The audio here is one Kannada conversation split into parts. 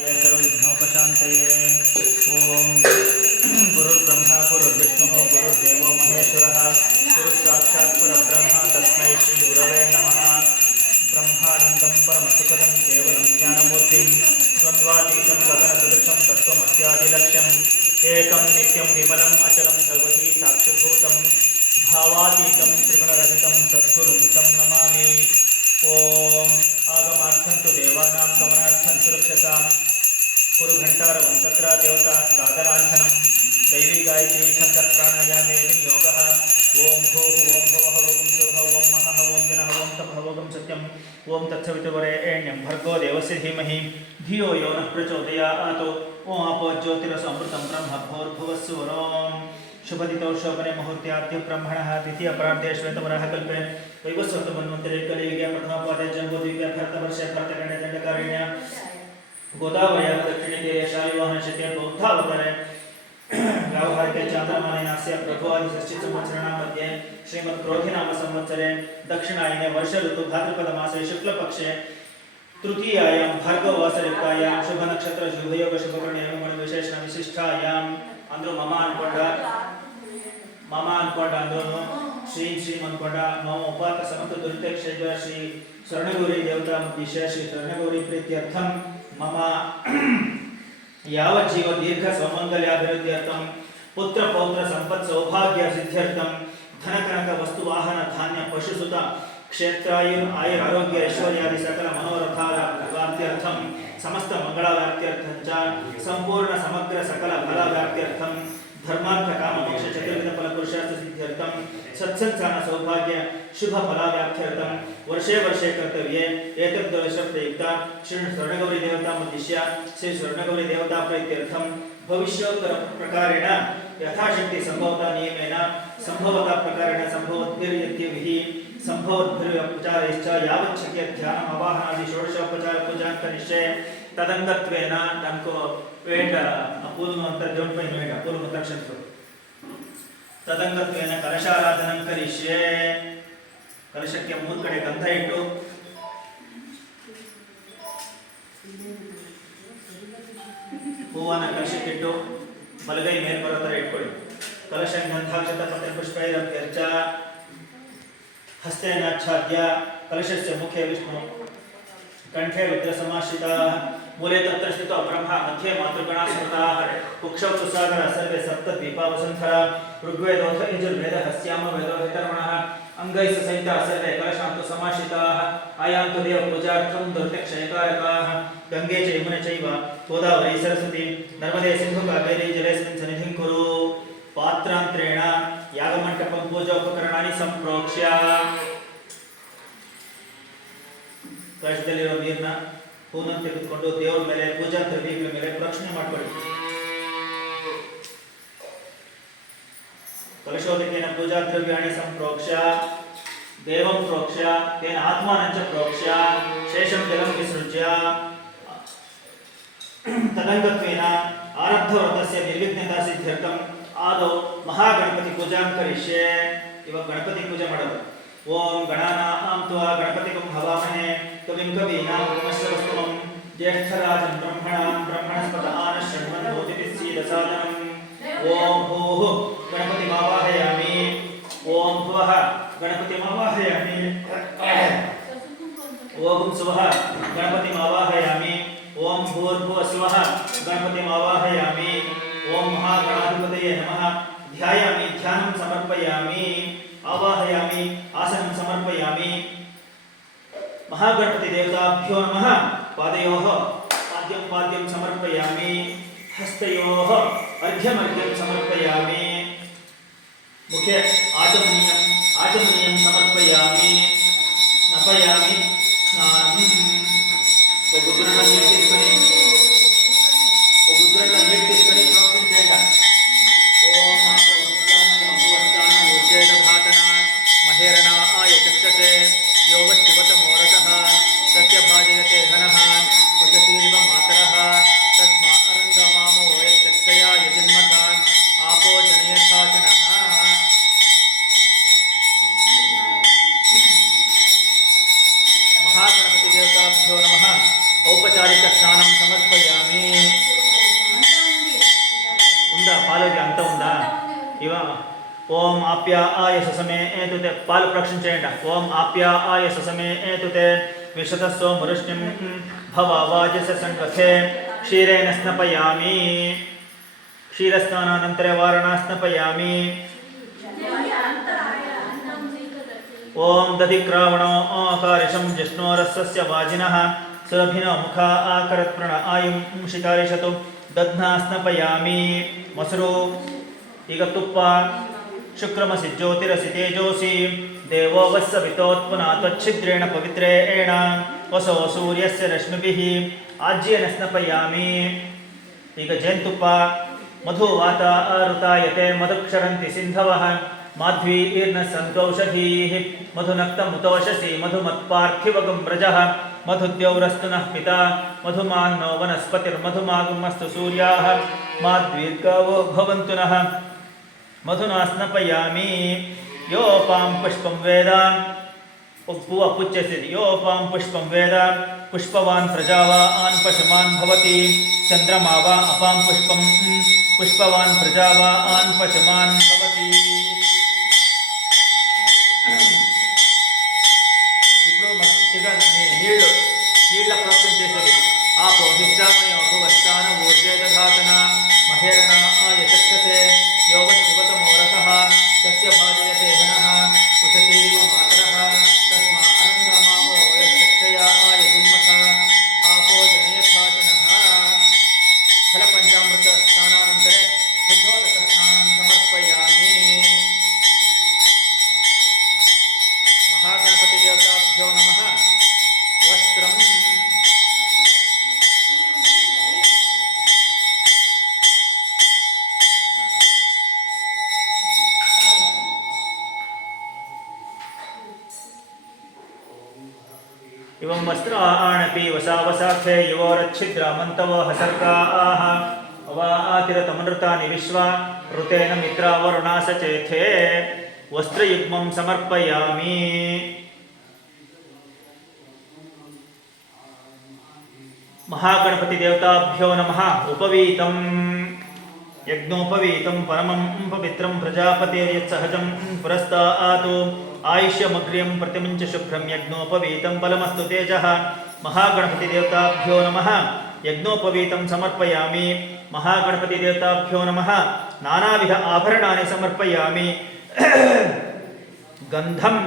सर्वविघ्नोपशान्तये। ओम गुरुर्ब्रह्मा गुरुर्विष्णुः गुरुर्देवो महेश्वरः गुरुस्साक्षात् परब्रह्म तस्मै श्री गुरवे नमः। ब्रह्मानन्दं परमसुखदं केवलं ज्ञानमूर्तिं द्वन्द्वातीतं गगनसदृशं तत्त्वमस्यादिलक्ष्यम् एकं नित्यं विमलम् अचलं सर्वधी साक्षिभूतं भावातीतं त्रिगुणरहितं सद्गुरुं तं नमामि। ओम आगमार्थं तु देवानां गमनार्थं सुरक्षतां कुरुघण्टारवं तत्र देवता सादराञ्छनं दैवी गायत्री छन्दः प्राणायामे विनियोगः। ओं भूः ओं भुवः ओं सुवः ओं महः ओं जनः ओं तपः ओं सत्यम् ओं तत्सवितुर्वरेण्यं भर्गो देवस्य धीमहि धियो यो नः प्रचोदयात्। ओं आपो ज्योतिरसमृतं ब्रह्म भूर्भुवस्सुवरों शुभदितौ शोभने मुहूर्त्याद्य ब्रह्मणः द्वितीय अपरार्धे श्वेतवराह कल्पे वैवस्वत मन्वन्तरे कलियुगे प्रथमपादे जम्बूद्वीपे भरतवर्षे भरतखण्डे दण्डकारण्ये गोदावर्याः दक्षिणे शालिवाहनशके बौद्धावतारे व्यावहारिके चान्द्रमानस्य प्रभुवादिषष्टि संवत्सराणां मध्ये श्रीमद्क्रोधिनाम संवत्सरे दक्षिणायने वर्ष ऋतु भाद्रपदमासे शुक्लपक्षे तृतीयायां भार्गववासरिकायां शुभनक्षत्र शुभयोग शुभकर्णे विशेषण विशिष्टायां अंद्रू मम अನ್ಕೊಂಡ ಅಂದ್ರೂ ಶ್ರೀ ಅನ್ಕೊಂಡ ಮಮ ಉಪಾತ ಸಮಂತ ದುರಿತೇಕ್ಷೇಜ ಶ್ರೀ ಸ್ವರ್ಣಗೌರಿ ದೇವತಾ ಮುದ್ದೀಶ ಶ್ರೀ ಸ್ವರ್ಣಗೌರಿ ಪ್ರೀತ್ಯರ್ಥಂ ಮಮ ಯಾವತ್ ಜೀವ ದೀರ್ಘ ಸೌಮಂಗಲ್ಯಾಭಿವೃದ್ಧ್ಯರ್ಥಂ ಪುತ್ರ ಪೌತ್ರ ಸಂಪತ್ ಸೌಭಾಗ್ಯ ಸಿದ್ಧ್ಯರ್ಥಂ ಧನ ಕನಕ ವಸ್ತು ವಾಹನ ಧಾನ್ಯ ಪಶುಸುತ ಕ್ಷೇತ್ರಾಯುರ್ ಆಯುರ್ ಆರೋಗ್ಯ ಐಶ್ವರ್ಯಾದಿ ಸಕಲ ಮನೋರಥಾರ ವ್ಯಾಪ್ತ್ಯರ್ಥಂ ಸಮಸ್ತ ಮಂಗಳ ವ್ಯಾಪ್ತ್ಯರ್ಥಂ ಚ ಸಂಪೂರ್ಣ ಸಮಗ್ರ ಸಕಲ ಫಲ ವ್ಯಾಪ್ತ್ಯರ್ಥಂ धर्मार्थ काम मोक्ष चतुर्विध फल पुरुषार्थ सिद्ध्यर्थम सत्संसार सौभाग्य शुभ फलाव्याप्त्यर्थम वर्षे वर्षे कर्तव्ये एतद्वर्ष प्रयुक्त श्री स्वर्णगौरी देवता उद्दिश्य श्री स्वर्णगौरी देवता प्रीत्यर्थम भविष्योत्तर प्रकारेण यथाशक्ति संभवता नियमेन संभवता प्रकारेण संभवद्भिर्यत्यभिः संभवद्भिर्योपचारैश्च यावच्छक्य ध्यानम् आवाहनादि षोडशोपचार पूजां करिष्ये तदंगत्वेन तनको वेट अपूर्व अंतर जोन पे वेट अपूर्व मंत्राक्षर तदंगत्वेन कलशाराधनं करिष्ये। कलशಕ್ಕೆ ಮೂರು ಕಡೆ ಗಂಧ ಇಟ್ಟು ಹೂವನ್ನ ಕಲಶಕ್ಕಿಟ್ಟು ಬಲಗೈ ಮೇಲ್ಬರೋ ತರ ಇಟ್ಕೊಳ್ಳಿ। ಕಲಶ ಗಂಧಾಕ್ಷತ ಪತ್ರ ಪುಷ್ಪೈರಭ್ಯರ್ಚ हस्तेनाच्छाद्य कलशस्य मुखे विष्णु कंठे रुद्र समाश्रिताः मूले तत्र स्थितो ब्रह्मा मध्ये मातृगणाः स्मृताः कुक्षौ सुसागरः सर्वे सप्त द्वीपावसंखरा ऋग्वेदोऽथ यजुर्वेदः स्याम वेदो हितर्मणः अंगैः सहिताः सर्वे कलशान्तु समाश्रिताः आयान्तु देव पूजार्थं दुर्त्यक्षयकारकाः गंगे च यमुने चैव गोदावरी सरस्वती नर्मदे सिन्धु कावेरी जलेऽस्मिन् सन्निधिं कुरु। पात्रांतरेण यागमंडपं पूजोपकरणानि संप्रोक्ष्य ಕಳಶದಲ್ಲಿರೋ ನೀರನ್ನ ಹೂವನ್ನು ತೆಗೆದುಕೊಂಡು ದೇವರ ಮೇಲೆ ಪೂಜಾ ದ್ರವ್ಯಗಳ ಮೇಲೆ ಪ್ರೋಕ್ಷಣೆ ಮಾಡಿಕೊಳ್ಳಿ। ಕಲಶೋದಕೇನ ಪೂಜಾ ದ್ರವ್ಯಾಣಿ ಸಂಪ್ರೋಕ್ಷ್ಯ ದೇವಂ ಪ್ರೋಕ್ಷ್ಯ ತೇನ ಆತ್ಮಾನಂಚ ಪ್ರೋಕ್ಷ್ಯ ಶೇಷಂ ಜಲಂ ವಿಸೃಜ್ಯ ತದಂಗತ್ವೇನ ಆರಬ್ಧ ವ್ರತಸ್ಯ ನಿರ್ವಿಘ್ನತಾ ಸಿದ್ಧ್ಯರ್ಥಂ आदौ महागणपति पूजा करिष्ये। इवाग गणपति पूजा ಮಾಡೋದು। ओम गणानां त्वा गणपतिं हवामहे कविं कवीनां उपमश्रवस्तमं ज्येष्ठराजं ब्रह्मणस्पत आनश्रण्वन्नोतिभिस्सीदसादनम्। ओम भूः गणपतिमावाहयामि ओम भुवः गणपतिमावाहयामि ओम सुवः गणपतिमावाहयामि ओम भूर्भुवस्सुवः गणपतिमावाहयामि ओम महागणाधिपतये नमः। ध्यायामि ध्यानं समर्पयामि आवाहयामि आसनं समर्पयामि। महागणपति देवताभ्यो नमः। पादयोः पाद्यं समर्पयामि हस्तयोः अर्घ्यं समर्पयामि। मुखे आचमनीयं समर्पयामि स्नापयामि स्नानं औपचारिक स्नानं समर्पयामि। ఓం ఆప్యాయ ససమే ఏతుతే పాలు ప్రక్షణ చేయండి. ఓం ఆప్యాయ ససమే ఏతుతే విశతస్వ మరుష్ణిం భవావాజస సంగతే క్షీరేణ స్నపయామి. క్షీరస్నానానంతరే వారణా స్నపయామి. ఓం దధిక్రావణో ఆకారిషం జిష్ణోరస్య వాజినః సురభినో ముఖా ఆకరత్ప్రణ ఆಯುಂ ಶಿಕಾರಿಷತು ದಧ್ನಾ ಸ್ನಪಯಾಮಿ. ಮೊಸರು, ಈಗ ತುಪ್ಪ. ಶುಕ್ರಮಸಿ ಜ್ಯೋತಿರಸಿ ತೇಜೋಸಿ ದೇವೋ ವತ್ಸವಿತೋತ್ಪುನಾ ತ್ವಚ್ಛಿದ್ರೇಣ ಪವಿತ್ರೇಣ ವಸೋ ಸೂರ್ಯಸ್ಯ ರಶ್ಮಿಭಿಃ ಆಜ್ಯೇನ ಸ್ನಪಯಾಮಿ. ಈಗ ಜೇನುತುಪ್ಪ. ಮಧು ವಾತ ಋತಾಯತೆ ಮಧುಕ್ಷರಂತಿ ಸಿಂಧವಃ ಮಾಧ್ವೀರ್ನ ಸಂತೌಷಧೀಃ ಮಧುನಕ್ತಮುತೋಷಸಿ ಮಧುಮತ್ಪಾರ್ಥಿವಗಂ ವ್ರಜಃ ಮಧುದ್ಯೌರಸ್ತು ನಃ ಪಿತಾ ಮಧುಮಾನ್ನೋ ವನಸ್ಪತಿರ್ಮಧುಮಾಗುಮಸ್ತು ಸೂರ್ಯಾಃ ಮಾದ್ವೀರ್ಗಾವೋ ಭವಂತು ನಃ ಮಧುನಾ ಸ್ನಪಯಾಮಿ. ಯೋಪಾಂ ಪುಷ್ಪಂ ವೇದ ಪೂವ ಪುಚ್ಯಸಿ ಯೋಪಾಂ ಪುಷ್ಪಂ ವೇದ ಪುಷ್ಪವಾನ್ ಪ್ರಜಾವಾನ್ ಪಶಮಾನ್ ಭವತಿ ಚಂದ್ರಮಾ ವಾ ಅಪಾಂ ಪುಷ್ಪಂ ಪುಷ್ಪವಾನ್ ಪ್ರಜಾವಾನ್ ಪಶಮಾನ್ ಭವತಿ. ఇప్పుడు మస్తిగా నీళ్ళ ప్రాప్తం చేసేది. ఆపో హిష్టామయో భువస్థాన ఊర్జే దధాతన మహేరణ యశస్సే యోగ శివతమో రసః తస్య భాజయతే హనః ఉషతీరివ మాతరః తస్మా అరంగమామో యశస్సయా ఆయున్మఖ ఆపో జనయథాచనః. ఫలపంచామృత స్నానానంతరే శుద్ధోదక స్నానం సమర్పయామి. మహాగణపతి దేవతాభ్యో నమః. వస్త్రం. इवं वस्त्र आणपि वसावसाखे युवोरच्छिद्रामन्तवो हसर्काः अवातिरतमनृतानि विश्वा ऋतेन मित्रावरुणा सचेथे. वस्त्रयुग्मं समर्पयामि. महागणपति देवताभ्यो नमः. उपवीतं यज्ञोपवीतं परमं पवित्रं प्रजापतिर्यत्सहजं पुरस्तात् आयुष्यमग्र्यं प्रतिमुञ्च शुभ्रं यज्ञोपवीतं बलमस्तु तेजः. महागणपति देवताभ्यो नमः. यज्ञोपवीतं समर्पयामि. महागणपति देवताभ्यो नमः. नानाविध आभरणानि समर्पयामि. गन्धं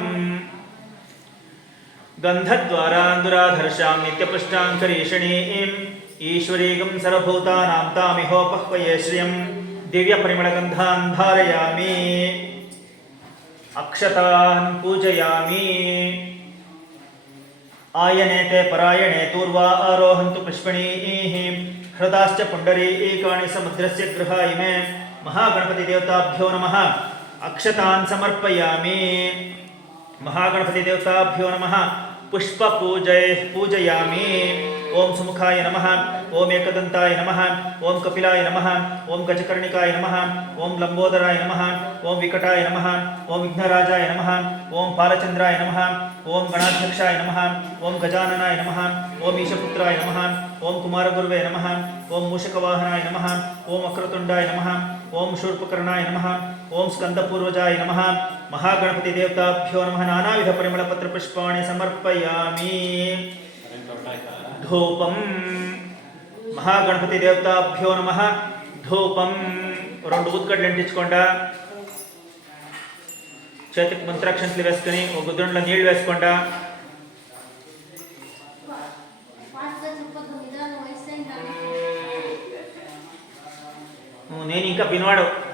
गन्धद्वारान्दुराधर्षां नित्यपुष्टाङ्करीषणीं ईश्वरीगं सर्वभूतानां तामिहोपह्वये श्रियं दिव्यपरिमळगन्धान् धारयामि. अक्षतान् पूजयामि. आयनेते परायणे तूर्वा आरोहन्तु पुष्पणीः हृदाश्च पुण्डरीकाणि समुद्रस्य गृहा इमे. महागणपतिदेवताभ्यो नमः. अक्षतान् समर्पयामि. महागणपतिदेवताभ्यो नमः. पूजयामि. ओम सुमुखाय नमः. ओम एकदंताय नमः. ओम कपिलाय नमः. ओम गजकर्णिकाय नमः. ओम लंबोदराय नमः. ओम विकटाय नमः. ओम विघ्नराजाय नमः. ओम बालचंद्राय नमः. ओम गणाध्यक्षाय नमः. ओम गजाननाय नमः. ओम ईशपुत्राय नमः. ओम कुमारगुरुवे नमः. ओम मूषकवाहनाय नमः. ओम वक्रतुंडाय नमः. ओम शूर्पकर्णाय नमः. ओम स्कंदपूर्वजाय नमः. महागणपति देवताभ्यो नमः. नानाविध परिमलपत्र पुष्पाणि समर्पयामि. धूपम. महागणपति देवताभ्यो नमः. धूपम. రెండు ఊద్కడ్లు అంటించుకోండా. చేతికి మంత్రాక్షంతలు వేసుకొని ఒక గుద్దుండలో నీళ్లు వేసుకోండా. నేను ఇంకా పినవాడు.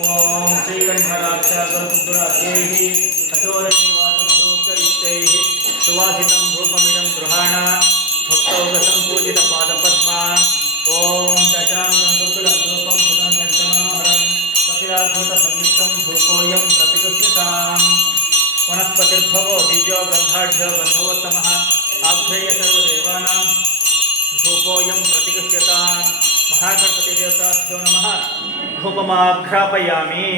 ఓం శ్రీకంఠరాక్షాగరుద్రాక్షైః కఠోరనివాసమనోక్తైః సువాసితం ధూపమిదం గృహాణ భక్తౌగసం పూజితపాదపద్మా. ఓం దశాంగం దుర్గులం ధూపం సుగంధం చ మనోహరం కపిలాద్భుత సంయుక్తం ధూపోయం ప్రతిగృహ్యతాం. వనస్పతిర్భవో దివ్యో గంధాఢ్యో గంధవోత్తమః ఆఘ్రేయ సర్వదేవానాం धूपोऽयं प्रतिगृह्यताम्. महागणपतिदेवताभ्यो नमः. धूपमाघ्रापयामि.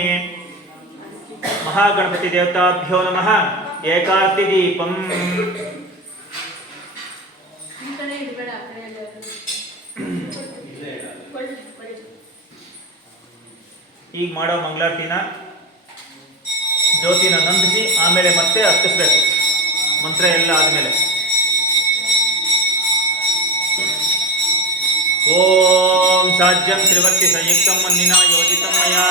महागणपतिदेवताभ्यो नमः. एकार्तिदीपम्. ಈಗ ಮಾಡೋ ಮಂಗಳಾರತಿನ ಜ್ಯೋತಿನ ನಂದಿಸಿ ಆಮೇಲೆ ಮತ್ತೆ ಅರ್ಪಿಸ್ಬೇಕು ಮಂತ್ರ ಎಲ್ಲ ಆದಮೇಲೆ. ಓಂ ಸಾಜ್ಯಂ ತ್ರಿವರ್ತಿ ಸಂಯುಕ್ತಂ ಮನ್ನಿನ ಯೋಜಿತಂ ಮಯಾ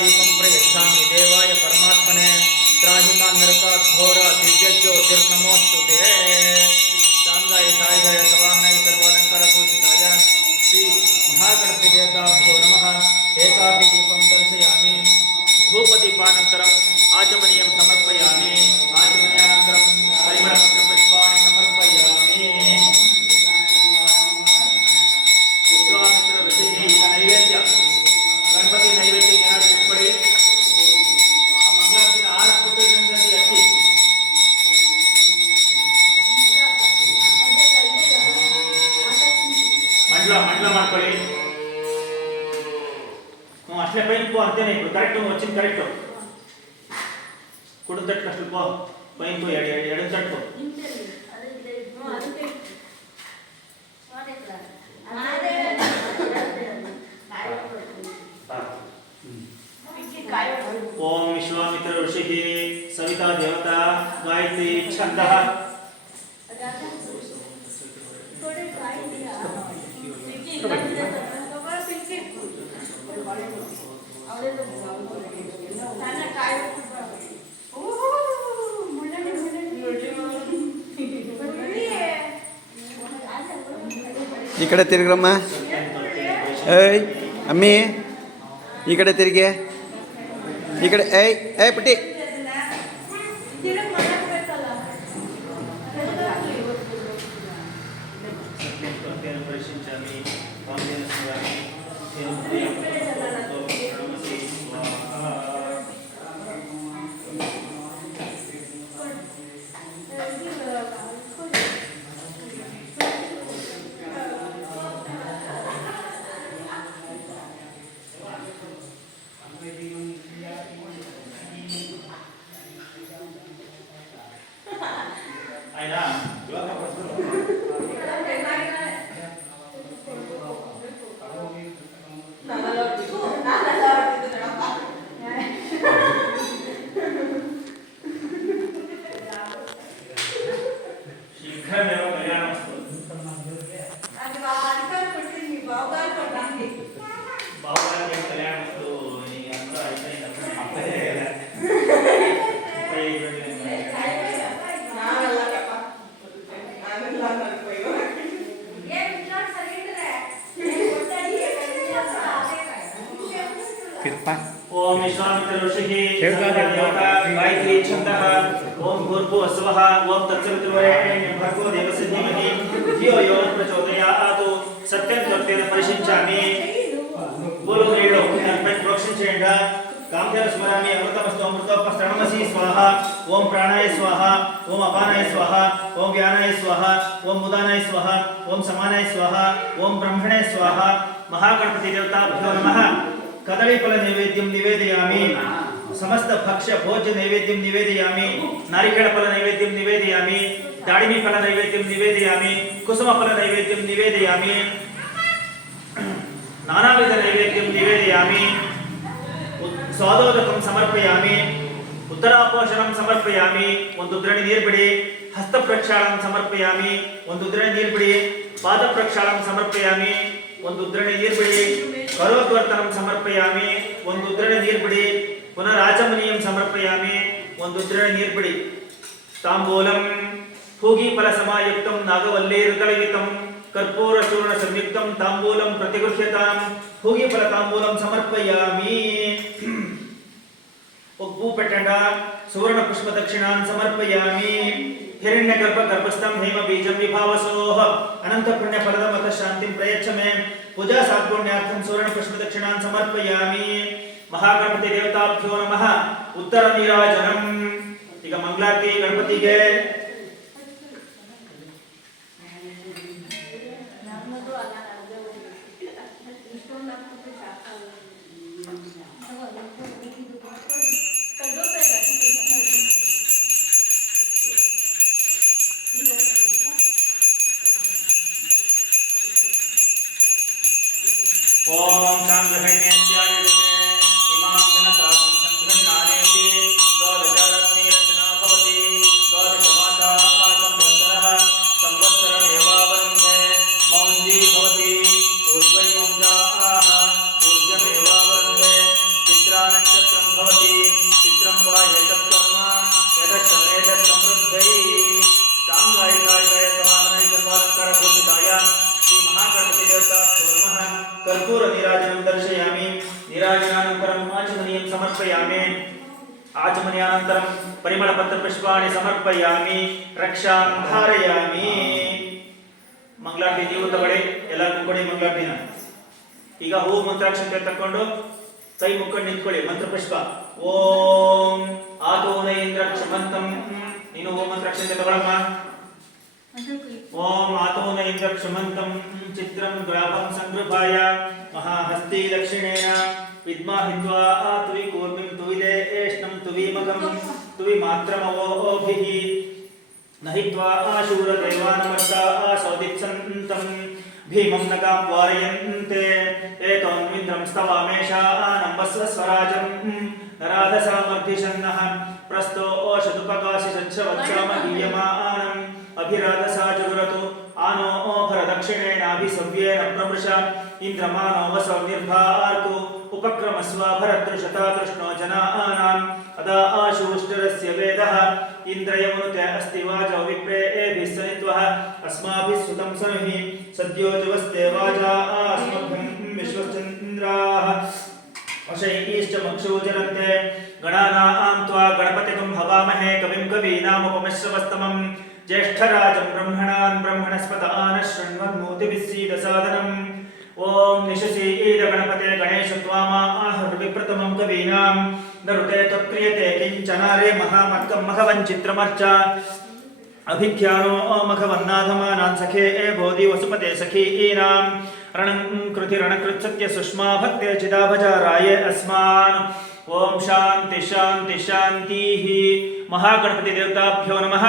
दीपं प्रयच्छामि देवाय परमात्मने त्राहि मां नरकाघोर दिव्यज्योतिर्नमोस्तुते शान्ताय सायिधाय सवाहनाय सर्वालंकार भूषिताय श्री महागणपति देवताभ्यो नमः। एकापि दीपं दर्शयामि धूपदीपानन्तरम् आचमनीयं समर्पयामि। आचमनीयानन्तरं परिमलपत्रपुष्पाणि समर्पयामि। विश्वामित्र ऋषिः नैवेद्य गणपति नैवेद्य इट्बड़ी मंगलारती आरिस्बिಟ್ಟು ಇನ್ನೊಂದು ಅಕ್ಕಿ ಮಂಡಲ ಮಾಡ್ಕೊಳ್ಳಿ. ಅಷ್ಟೇ ಪೈನ್ ಪೋ ಅಂತೇನೆ ಇಟ್ಟು ಕರೆಕ್ಟ್ వచ్చింది ಕರೆಕ್ಟ್ ಕುಡು ತಟ್ಟು ಅಷ್ಟು ಪೋ ಪೈನ್ ಪೋ ಎಡ ತಟ್ಟು ओम विश्वामित्र ऋषिः सविता देवता गायत्री छंदः ಈ ಕಡೆ ತಿರುಗ್ರಮ್ಮ. ಏಯ್ ಅಮ್ಮಿ ಈ ಕಡೆ ತಿರುಗಿ. ಈ ಕಡೆ ಏಯ್ ಏಯ್ ಪುಟ್ಟಿ. ओम विश्वामित्र ऋषिः गायत्री छन्दः ओम भूर्भुवः स्वः ओम तत्सवितुर्वरेण्यं भर्गो देवस्य धीमहि धियो यो नः प्रचोदयात् सत्यं सत्येन परिशिञ्चामि बोलो रेडो तन्पै प्रोक्षण చేయండి कामधेन स्मरामि अमृतमस्तु अमृतोपस्त्रणमसि स्वाहा ओम प्राणाय स्वाहा ओम अपानाय स्वाहा ओम व्यानाय स्वाहा ओम उदानाय स्वाहा ओम समानाय स्वाहा ओम ब्रह्मणे स्वाहा महागणपति देवताभ्यो नमः। कदलीफल नैवेद्यं निवेदयामि। समस्त भक्ष्य भोज्य नैवेद्यं निवेदयामि। नारिकेल फल नैवेद्यं निवेदयामि। दाडिमी फल नैवेद्यं निवेदयामि। कुसुम फल नैवेद्यं निवेदयामि। नानाविध नैवेद्यं निवेदयामि। स्वादोदकं समर्पयामि। उत्तरापोषणं समर्पयामि। ಒಂದು ಉದ್ರಣಿ ನೀರು ಬಿಡಿ. ಹಸ್ತ ಪ್ರಕ್ಷಾಳನ ಸಮರ್ಪಯಾಮಿ. ಒಂದು ಉದ್ರಣಿ ನೀರು ಬಿಡಿ. ಪಾದ ಪ್ರಕ್ಷಾಳನ ಸಮರ್ಪಯಾಮಿ. ಒಂದು ಉದ್ರಣಿ ನೀರು ಬಿಡಿ. ಕರೋದ್ವರ್ತನಂ ಸಮರ್ಪಯಾಮಿ. ಒಂದು ಉದ್ರಣಿ ನೀರು ಬಿಡಿ. ಪುನರಾಚಮನೀಯಂ ಸಮರ್ಪಯಾಮಿ. ಒಂದು ಉದ್ರಣಿ ನೀರು ಬಿಡಿ. ತಾಂಬೂಲಂ पूगीफल समायुक्तं नागवल्लीर्दलयुतं कर्पूरचूर्ण संयुक्तं तांबूलं प्रतिगृह्यतां पूगीफल तांबूलं समर्पयामि। उप्पुपेट्टंड सुवर्ण पुष्प दक्षिणान् समर्पयामि। हिरण्यगर्भ गर्भस्थं हेम बीजं विभावसोः अनंत पुण्य फलदमत शांतिं प्रयच्छ मे। पूजा सात्पुण्यार्थं सुवर्ण पुष्प दक्षिणान् समर्पयामि। महागणपति देवताभ्यो नमः। उत्तर नीराजनम्। ಈಗ ಮಂಗಳಾರತಿ ಗಣಪತಿಗೆ ಓಂ ಸಾಂಗ್ರಹಣ್ಯಸ್ಯಾಯತೆ ಇಮಾಂ ಜನತಾಂ ಸಂಗೃಹ್ಣಾನೇತಿ ದ್ವಾದಶರತ್ನೇರಚನಾ ಭವತಿ ದ್ವಾದಶಮಾಸಾಃ ಸಂವತ್ಸರಃ ಸಂವತ್ಸರಮೇವಾವರುಂಧೆ ಮೌಂಜೀ ಭವತಿ ಊರ್ಧ್ವೈ ಮೌಂಜಾಃ ಊರ್ಧ್ವಮೇವಾವರುಂಧೆ ಚಿತ್ರಾ ನಕ್ಷತ್ರಂ ಭವತಿ ಚಿತ್ರಂ ವಾ ಏತತ್ಕರ್ಮ ಯದಶ್ರಮೇಧ ಸಮೃದ್ಧೈ ಸಾಂಗಾಯಿಕಾಯ ಸಮಾಹನೈ ಸರ್ವಾಲಂಕಾರ ಭೂಷಿತಾಯ ಶ್ರೀ ಮಹಾಗಣಪತಿ ದೇವತಾಭ್ಯೋ ನಮಃ कर्पूर नीराजनं दर्शयामि नीराजनानन्तरम् आचमनीयं समर्पयामि आचमनीयानन्तरं परिमलपत्रपुष्पाणि समर्पयामि रक्षां धारयामि ಮಂಗಳಾರತಿ ನೀವು ತಗೊಳ್ಳಿ ಎಲ್ಲರಿಗೂ ಕೊಡಿ ಮಂಗಳಾರತಿನ ಈಗ ಹೂ ಮಂತ್ರಾಕ್ಷತೆ ತಕೊಂಡು ಕೈ ಮುಕ್ಕೊಂಡು ನಿಂತ್ಕೊಳ್ಳಿ ಮಂತ್ರಪುಷ್ಪ ಓಂ ಆತೋನ ಇಂದ್ರ ಕ್ಷಮಂತಂ ನೀನು ಹೂ ಮಂತ್ರಾಕ್ಷತೆ ತಗೊಳಮ್ಮ ಓಂ ಆತೋನ ಇಂದ್ರ ಕ್ಷಮಂತಂ ಚಿತ್ರಂ ಗ್ರಾಪಂ ಸಂಗೃಹಾಯ ಮಹಾಹಸ್ತಿ ದಕ್ಷಿಣೇನ ವಿದ್ಮಾಹಿತ್ವಾ ತುವಿ ಕೂರ್ಮಿಂ ತುವಿದೆ ಏಷ್ಣಂ ತುವಿಮಗಂ ತುವಿ ಮಾತ್ರಮವೋಭಿಃ ನಹಿತ್ವಾ ಶೂರ ದೇವಾನಮರ್ತಾ ಸೌದಿತ್ಸಂತಂ ಭೀಮಂ ನಗಾಂ ವಾರಯಂತೆ ಏತೋನ್ವಿಂದ್ರಂ ಸ್ತವಾಮೇಷಾನಂಬಸ್ವ ಸ್ವರಾಜಂ ನರಾಧ ಸಾಮರ್ಥಿಷನ್ನಃ ಪ್ರಸ್ಥೋ ಶತುಪಕಾಶಿ ಸಂಶ್ರವತ್ಸಾಮ ಗೀಯಮಾನಂ ಅಭಿರಾಧಸಾ ಜಗುರತು ಆನೋ ಭರದಕ್ಷಿಣೇನಾಭಿಸವ್ಯೇನ ಪ್ರಮೃಷ ಇಂದ್ರಮಾನೋ ವಸೋ ನಿರ್ಭಾರ್ಕು ಉಪಕ್ರಮಸ್ವ ಭರತೃಷತಾ ಕೃಷ್ಣೋ ಜನಾನಾಂ ಅದಾ ಆಶೂಷ್ಟರಸ್ಯ ವೇದಃ ಇಂದ್ರಯಮನುತೆ ಅಸ್ತಿ ವಾಜೋ ವಿಪ್ರೇಭಿಃ ಸನಿತ್ವಃ ಅಸ್ಮಾಭಿಃ ಸುತಂ ಸಮಿಃ ಸದ್ಯೋ ಜವಸ್ತೆ ವಾಜಾ ಅಸ್ಮಭ್ಯಂ ವಿಶ್ವಚಂದ್ರಾಃ ವಶೈಶ್ಚ ಮಕ್ಷೂಜರಂತೆ ಗಣಾನಾಂ ತ್ವಾ ಗಣಪತಿಗಂ ಹವಾಮಹೇ ಕವಿಂ ಕವೀನಾಮುಪಮಿಶ್ರವಸ್ತಮಂ ज्येष्ठराजं ब्रह्मणान् ब्रह्मणस्पत आनः शृण्वन्मोतिभिस्सीदसादनम् ॐ निशसीद गणपते गणेश त्वामा आहर्विप्रथमं कवीनां नरुते त्वत्क्रियते किञ्चनारे महामत्कं मघवञ्चित्रमर्च अभिख्यानो मघवन्नाथमानान् सखे बोधि वसुपते सखीनां रणं कृतिरणकृत्सत्य सुष्मा भक्ते चिदाभजाराये अस्मान् ओम शांति शांति शांति महागणपति देवताभ्यो नमः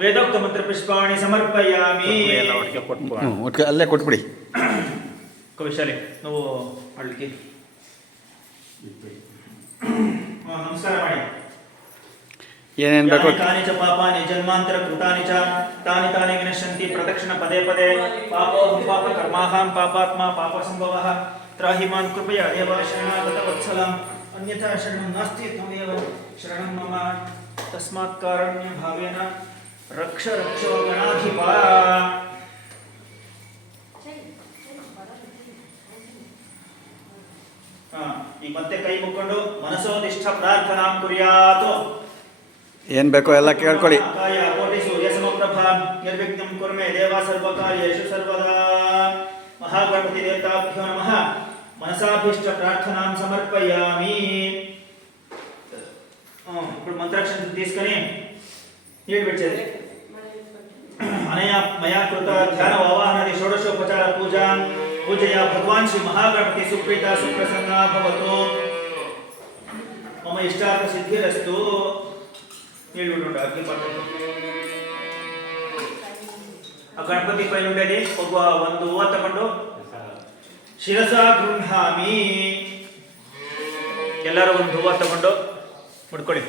वेदोक्त मंत्र पुष्पाणि समर्पयामि ಅಲ್ಲೇ ಕೊಟ್ಬಿಡಿ ಕವಿಶಾಲೆ ನಾವು ಅಳ್ಳಿಗೆ ನಮಸ್ಕಾರ ಮಾಡಿ ಏನೇನು ಬೇಕು ಕಾನಿ ಚ ಪಾಪಾನಿ ಜನ್ಮಾಂತರ ಕೃತಾನಿ ಚ ತಾನಿ ತಾನಿ ವಿನಶ್ಯಂತಿ ಪ್ರದಕ್ಷಿಣ ಪದೇ ಪದೇ ಪಾಪೋಹಂ ಪಾಪ ಕರ್ಮಾಹಂ ಪಾಪಾತ್ಮ ಪಾಪ ಸಂಭವಃ ತ್ರಾಹಿಮಾನ್ ಕೃಪಯಾ ದೇವ ಶರಣಾಗತ ವತ್ಸಲಂ अन्यथा शरणं नास्ति त्वमेव शरणं मम तस्मात् कारुण्य भावेन रक्ष रक्षो गणाधिपा ಈಗ ಮತ್ತೆ ಕೈ ಮುಕ್ಕೊಂಡು ಮನಸೋದಿಷ್ಠ ಪ್ರಾರ್ಥನಾ ಕುರ್ಯಾತ್ ಏನು ಬೇಕೋ ಎಲ್ಲ ಕೇಳ್ಕೊಳ್ಳಿ ಕಾಯ ಕೋಟಿ ಸೂರ್ಯ ಸಮಪ್ರಭಾ ನಿರ್ವಿಘ್ನಂ ಕುರ್ಮೇ ದೇವ ಸರ್ವಕಾರ್ಯೇಷು ಸರ್ವದಾ ಮಹಾಗಣಪತಿ ದೇವತಾಭ್ಯೋ ನಮಃ మనసాభీష్ట ప్రార్థనాం సమర్పయామి ఇప్పుడు మంత్రాక్షరం తీసుకొని నీళ్ళు పెట్టేది అనయా మయా కృత ధ్యాన వావాహనాది షోడశోపచార పూజా పూజయా భగవాన్ శ్రీ మహాగణపతి సుప్రీత సుప్రసన్న భవతు మమ ఇష్టార్థ సిద్ధిరస్తు నీళ్ళు ఉండు అగ్ని పట్టదు ఆ గణపతి పైన ఉండేది ಒಂದು ಹೂವು ತಗೊಂಡು ಶಿರಸ ಗೃಹಾಮಿ ಎಲ್ಲರೂ ಒಂದು ಹೂವು ತಗೊಂಡು ಮುಡ್ಕೊಳ್ಳಿ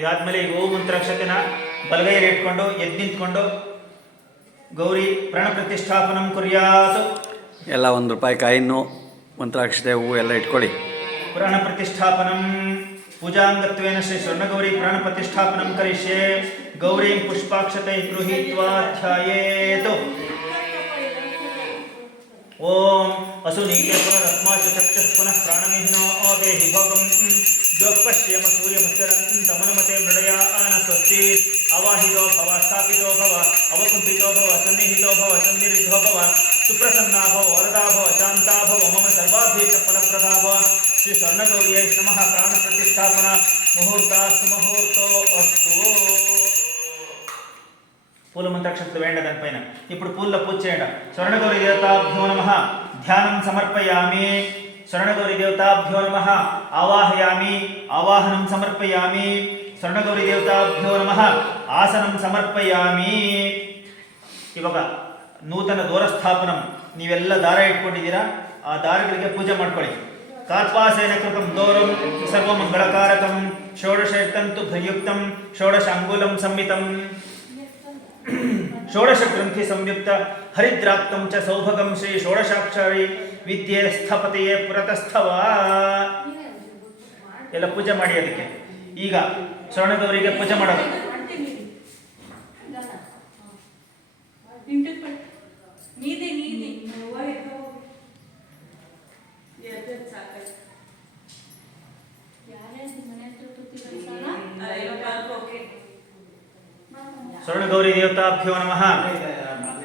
ಇದಾದ್ಮೇಲೆ ಈ ಓಂ ಮಂತ್ರಾಕ್ಷತೆನ ಬಲಗೈಯಲ್ಲಿ ಇಟ್ಕೊಂಡು ಎದ್ದು ನಿಂತ್ಕೊಂಡು ಗೌರಿ ಪ್ರಾಣ ಪ್ರತಿಷ್ಠಾಪನಂ ಕುರ್ಯಾತ್ ಎಲ್ಲ ₹1 ಕಾಯಿನ್ನು ಮಂತ್ರಾಕ್ಷತೆ ಹೂವು ಎಲ್ಲ ಇಟ್ಕೊಳ್ಳಿ ಪ್ರಾಣ ಪ್ರತಿಷ್ಠಾಪನಂ पूजांगत्वेन श्री स्वर्णगौरी प्राण प्रतिष्ठापनं करिष्ये गौरीं पुष्पाक्षतैः गृहीत्वा ध्यायेत् ओम असुनीके पुनरत्माच चक्षुः पुनः प्राणमिहिनो देहि भोगं जोपश्येम सूर्यमुच्चरन्तमनुमते मृडयान स्वस्ति अवाहितो भव स्थापितो भव अवकुण्ठितो भव सन्निहितो भव सन्निरुद्धो भव सुप्रसन्ना भव वरदा भव शांता भव मम सर्वाभीष्ट फलप्रदा भव श्री स्वर्णगौर्यै नमः प्राण प्रतिष्ठापना मुहूर्तास्तु मुहूर्तो अस्तु పూల మంత్రాక్షతలు వేయండి దానిపైన. ఇప్పుడు పూల పూజ చేయండి. స్వర్ణగౌరి దేవతాభ్యో నమః ధ్యానం సమర్పయామి. స్వర్ణగౌరి దేవతాభ్యో నమః ఆవాహయామి. ఆవాహనం సమర్పయామి. స్వర్ణగౌరి దేవతాభ్యో నమః ఆసనం సమర్పయామి. ಇವಾಗ ನೂತನ ದೂರಸ್ಥಾಪನಂ ನೀವೆಲ್ಲ ದಾರ ಇಟ್ಕೊಂಡಿದ್ದೀರಾ, ಆ ದಾರಗಳಿಗೆ ಪೂಜೆ ಮಾಡ್ಕೊಳ್ಳಿ. ಕಾರ್ಪಾಸೇನ ಕೃತಂ ದೂರಂ ಸರ್ವಮಂಗಳಕಾರಕಂ ಷೋಡಶೈರ್ತಂತು ಭಯುಕ್ತಂ ಷೋಡಶ ಅಂಗುಲಂ ಸಂಹಿತಂ ಷೋಡಶ ಗ್ರಂಥಿ ಸಂಯುಕ್ತ ಹರಿದ್ರಾಕ್ತಂ ಚ ಸೌಭಗಂ ಶ್ರೀ ಷೋಡಶಾಕ್ಷರಿ ವಿದ್ಯೆ ಸ್ಥಪತೆಯೇ ಪುರತಸ್ಥವ. ಎಲ್ಲ ಪೂಜೆ ಮಾಡಿ. ಅದಕ್ಕೆ ಈಗ ಸ್ವರ್ಣಗೌರಿಗೆ ಪೂಜೆ ಮಾಡೋದು. स्वर्णगौरी देवताभ्यो नमः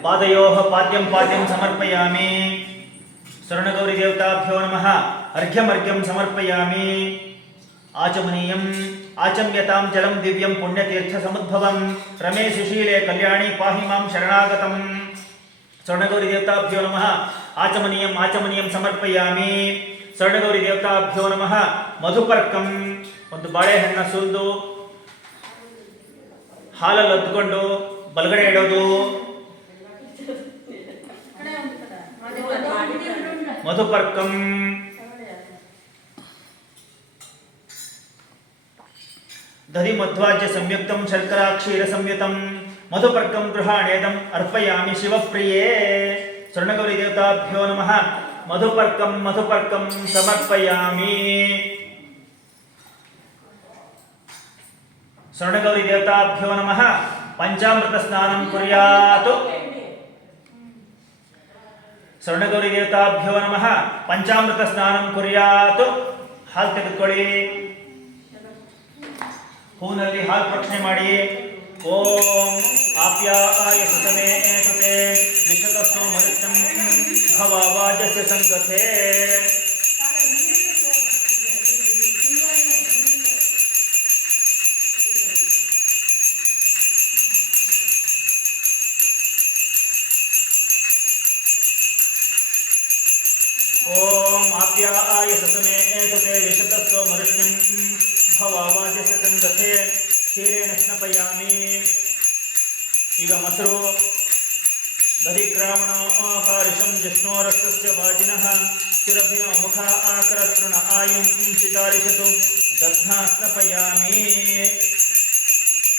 पादयोः पाद्यं पाद्यं समर्पयामि. स्वर्णगौरी देवताभ्यो नमः अर्घ्यमर्घ्यं समर्पयामि. आचमनीयं आचम्यतां जलं दिव्यं पुण्यतीर्थसमुद्भवं रमे सुशीले कल्याणी पाहि मां शरणागतम्. स्वर्णगौरी देवताभ्यो नमः आचमनीयं आचमनीयं समर्पयामि. स्वर्णगौरी देवताभ्यो नमः मधुपर्कं ಒಂದು ಬಾಳೆಹಣ್ಣು ಸುರಿದು ಹಾಲಲ್ಲಿ ಹೊತ್ಕೊಂಡು ಬಲಗಡೆ ಇಡೋದು. ಮಧುಪರ್ಕಂ ದಧಿ ಮಧ್ವಾಜ್ಯ ಸಂಯುಕ್ತಂ ಶರ್ಕರಾ ಕ್ಷೀರ ಸಂಯುತಂ ಮಧುಪರ್ಕಂ ಗೃಹಾಣೇದಂ ಅರ್ಪಯಾಮಿ ಶಿವಪ್ರಿಯೇ. ಸ್ವರ್ಣಗೌರಿ ದೇವತಾಭ್ಯೋ ನಮಃ ಮಧುಪರ್ಕಂ ಮಧುಪರ್ಕಂ ಸಮರ್ಪಯಾಮಿ. स्वर्णगौरी देवताभ्यो नमः पंचामृत स्नानं कुर्यात्. स्वर्णगौरी देवताभ्यो नमः पंचामृत स्नानं कुर्यात्. हाಲು ತೆಗೆದುಕೊಳ್ಳಿ. ಹೂನಲ್ಲಿ ಹಾಲು ಪ್ರೋಕ್ಷಣೆ ಮಾಡಿ. ಓಂ ಆಪ್ಯಾಯ ಸುತಮೇ ಏತುತೆ ವಿಶತಸ್ಸೋ ಮರುತ್ತಂ ಭವಾವಾಜಸ್ಯ ಸಂಗತೆ. ओम आप्याय ससमे एतते विशतस्व मरुष्यं भवावाजस्य संगते क्षीरेण स्नपयामि. ಈಗ ಮೊಸರು ದಧಿಕ್ರಾಮಣಾಕಾರಿಷಂ ಜಿಷ್ಣೋರಸ್ತಸ್ಯ ವಾಜಿನಃ ಸುರಭಿನೋ ಮುಖ ಆಕರತೃಣ ಆಯುಂ ಸಿತಾರಿಷತು ದಧ್ನಾ ಸ್ನಪಯಾಮಿ.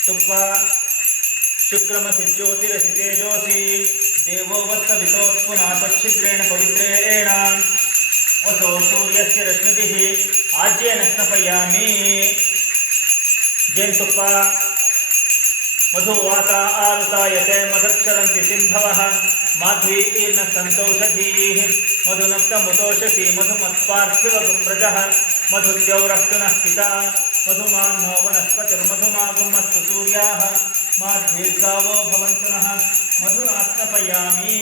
ತುಪ್ಪ ಶುಕ್ರಮಸಿ ಜ್ಯೋತಿರಸಿ ತೇಜೋಸಿ देवो वत्सवितोत्पुना तच्छिद्रेण पवित्रेण वसो सूर्यस्य रश्मिभिः आज्येन स्नपयामि. जेन्तुप्प मधुवाता आरुतायते मधुक्षरन्ति सिन्धवः माध्वीर्न सन्तोषधीः मधुनक्तमुतोषसी मधुमत्पार्थिवगुं व्रजः मधुद्यौरस्तु नः पिता मधुमान्नो वनस्पतिर्मधुमागुमस्तु सूर्याः माध्वीर्गावो भवन्तु नः मधुना स्नपयामि.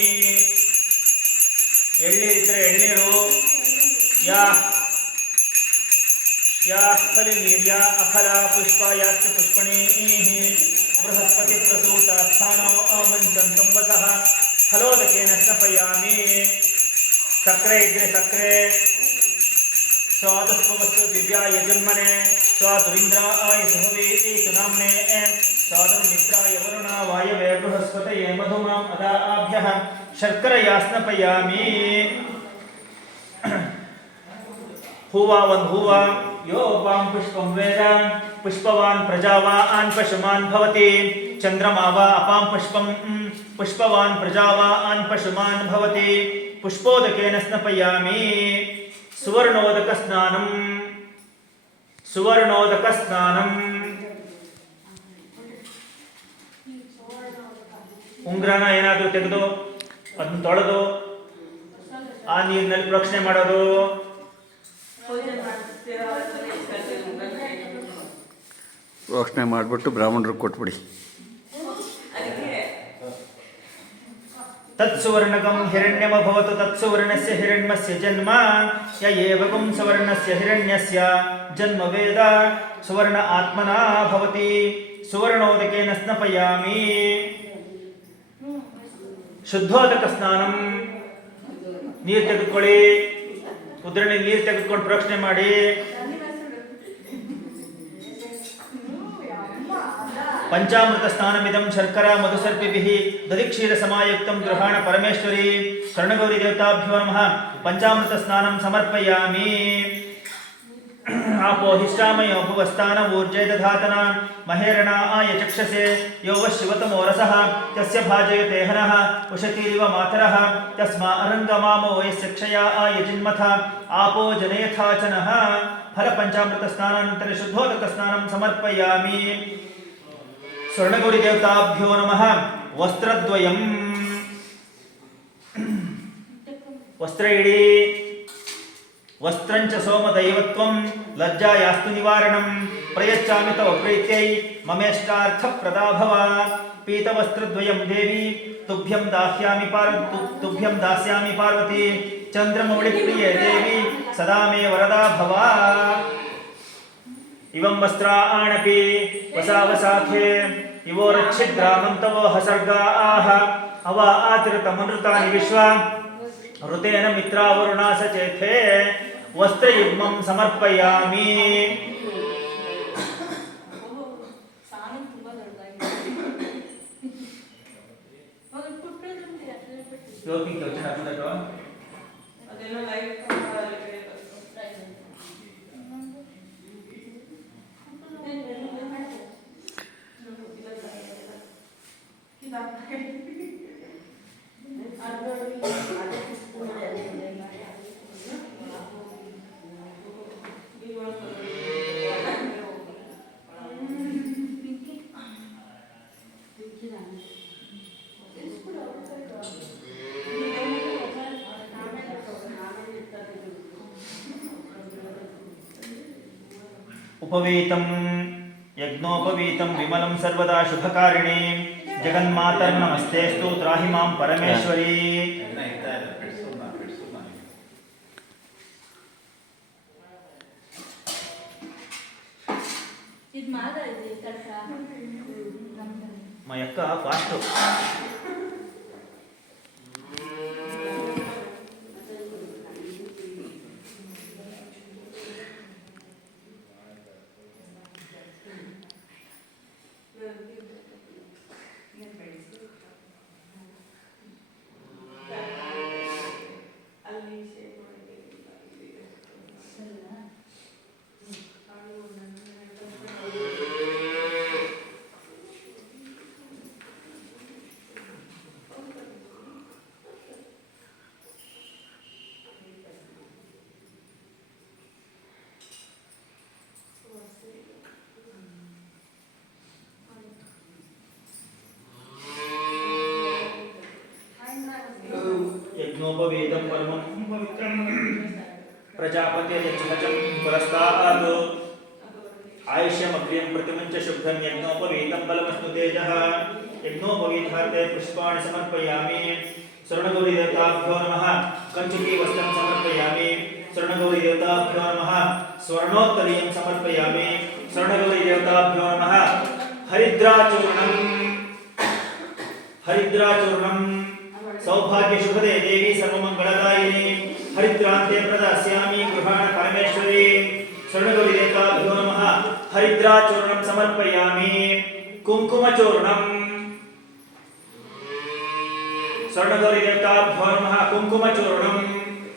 ಎಳ್ನೀರಿದ್ರೆ ಎಳ್ನೀರು. ಯಾ ಫಲಿನೀರ್ಯ ಅಫಲ ಪುಷ್ಪ ಯಾಸ್ತಿ ಪುಷ್ಪಣೀಃ ಬೃಹಸ್ಪತಿ ಪ್ರಸೂತ ಸ್ಥಾನೋ ಅಮಂಚಂತಂ ವಸಃ ಫಲೋದಕೇನ ಸ್ನಪಯಾಮಿ. ಸಕ್ಕರೆ ಇದ್ರೆ ಸಕ್ಕರೆ. ಸ್ವಾದುಷ್ಪವಸ್ತು ದಿವ್ಯಾಯ ಜನ್ಮನೆ ಸ್ವಾದುರಿಂದ್ರಾಯ ಸುಹವೇ ಸುನಾಮ್ನೆ ಸ್ವಾದುರ್ಮಿತ್ರಾಯ ವರುಣ ವಾಯವೇ ಬೃಹಸ್ಪತಯೇ ಮಧುಮಾಂ ಅದಾಭ್ಯಃ ಶರ್ಕರಯಾ ಸ್ನಪಯಾಮಿ. ಹೂವ ಒಂದು ಹೂವ ಯೋ ವಾಂ ಪುಷ್ಪಂ ವೇದ ಪುಷ್ಪವಾನ್ ಪ್ರಜಾವಾನ್ ಪಶುಮಾನ್ ಭವತಿ. ಚಂದ್ರಮಾ ವಾ ಅಪಾಂ ಪುಷ್ಪಂ ಪುಷ್ಪವಾನ್ ಪ್ರಜಾವಾನ್ ಪಶುಮಾನ್ ಭವತಿ. ಪುಷ್ಪೋದಕೇನ ಸ್ನಪಯಾಮಿ. ಸುವರ್ಣೋದಕ ಸ್ನಾನಂ ಸುವರ್ಣೋದಕ ಸ್ನಾನಂ. ಉಂಗ್ರನ ಏನಾದರೂ ತೆಗೆದು ಅದನ್ನು ತೊಳೆದು ಆ ನೀರಿನಲ್ಲಿ ಪ್ರೋಕ್ಷಣೆ ಮಾಡೋದು. ಪ್ರೋಕ್ಷಣೆ ಮಾಡಿಬಿಟ್ಟು ಬ್ರಾಹ್ಮಣರಿಗೆ ಕೊಟ್ಬಿಡಿ. तत्सुवर्णकं हिरण्यमभवतु तत्सुवर्णस्य हिरण्यस्य जन्म य एवं सुवर्णस्य हिरण्यस्य जन्म वेद सुवर्ण आत्मना भवति सुवर्णोदकेन स्नपयामि ಶುದ್ಧೋದಕ ಸ್ನಾನಂ ನೀರು ತೆಗೆದುಕೊಳ್ಳಿ ಉದ್ರಣಿ ನೀರು ತೆಗೆದುಕೊಂಡು ಪ್ರೋಕ್ಷಣೆ ಮಾಡಿ ಪಂಚಾಮೃತ ಸ್ನಾನಮಿದಂ ಶರ್ಕರ ಮಧುಸರ್ಪಿಭಿಃ ದಧಿಕ್ಷೀರ ಸಮಾಯುಕ್ತಂ ಗೃಹಾಣ ಪರಮೇಶ್ವರಿ ಶರಣಗೌರಿ ದೇವತಾಭ್ಯೋ ನಮಃ ಪಂಚಾಮೃತ ಸ್ನಾನಂ ಸಮರ್ಪಯಾಮಿ आपो हिष्टामयो भुवस्थान ऊर्जे दधातना महेरण आय चक्षसे यो वः शिवतमो रसः तस्य भाजयते हनः उशतीरिव मातरः तस्मा अरङ्गमामो यस्य क्षया आय जिन्मथ आपो जनयथाचनः फल पंचामृत स्नानानंतर शुद्धोदक स्नानं समर्पयामि स्वर्णगौरी देवताभ्यो नमः वस्त्रद्वयम् वस्त्र इडी वस्त्रंच सोमदैवत्वं लज्जायास्तु निवारणं प्रयच्छामि तव प्रीत्यै ममेष्टार्थप्रदा भव पीतवस्त्रद्वयं देवी तुभ्यं दास्यामि पार्वती चन्द्रमौळिप्रिये देवी सदा मे वरदा भव इवं वस्त्राणपि वसावसाखे इवोरच्छिद्रामन्तवो हसर्गा आह अवा आतिरतमनृतानि विश्वा ऋतेन मित्रावरुणा सचेथे वस्त्रयुग्मं समर्पयामि उपवीतं यज्ञोपवीतं विमलं सर्वदा शुभकारिणी जगन्मातर्नमस्तेस्तु त्राहि मां परमेश्वरी మా యొక్క ఫాస్ట్ यज्ञोपवीतं परमं पवित्रं प्रजापतिर्यच्छचं पुरस्तात् आयुष्यमग्र्यं प्रतिमुञ्च शुभ्रं यज्ञोपवीतं बलमस्तु तेजः यज्ञोपवीतार्थे पुष्पाणि समर्पयामि स्वर्णगौरी देवताभ्यो नमः कञ्चुकी वस्त्रं समर्पयामि स्वर्णगौरी देवताभ्यो नमः स्वर्णोत्तरीयं समर्पयामि स्वर्णगौरी देवताभ्यो नमः हरिद्राचूर्णं सौभाग्य शुभदे देवी सर्वमंगलदायिनी हरिद्रान्ते प्रदास्यामि गृहाण परमेश्वरी स्वर्णगौरी देवताभ्यो नमः हरिद्राचूर्णं समर्पयामि कुंकुमचूर्णं स्वर्णगौरी देवताभ्यो नमः कुंकुमचूर्णं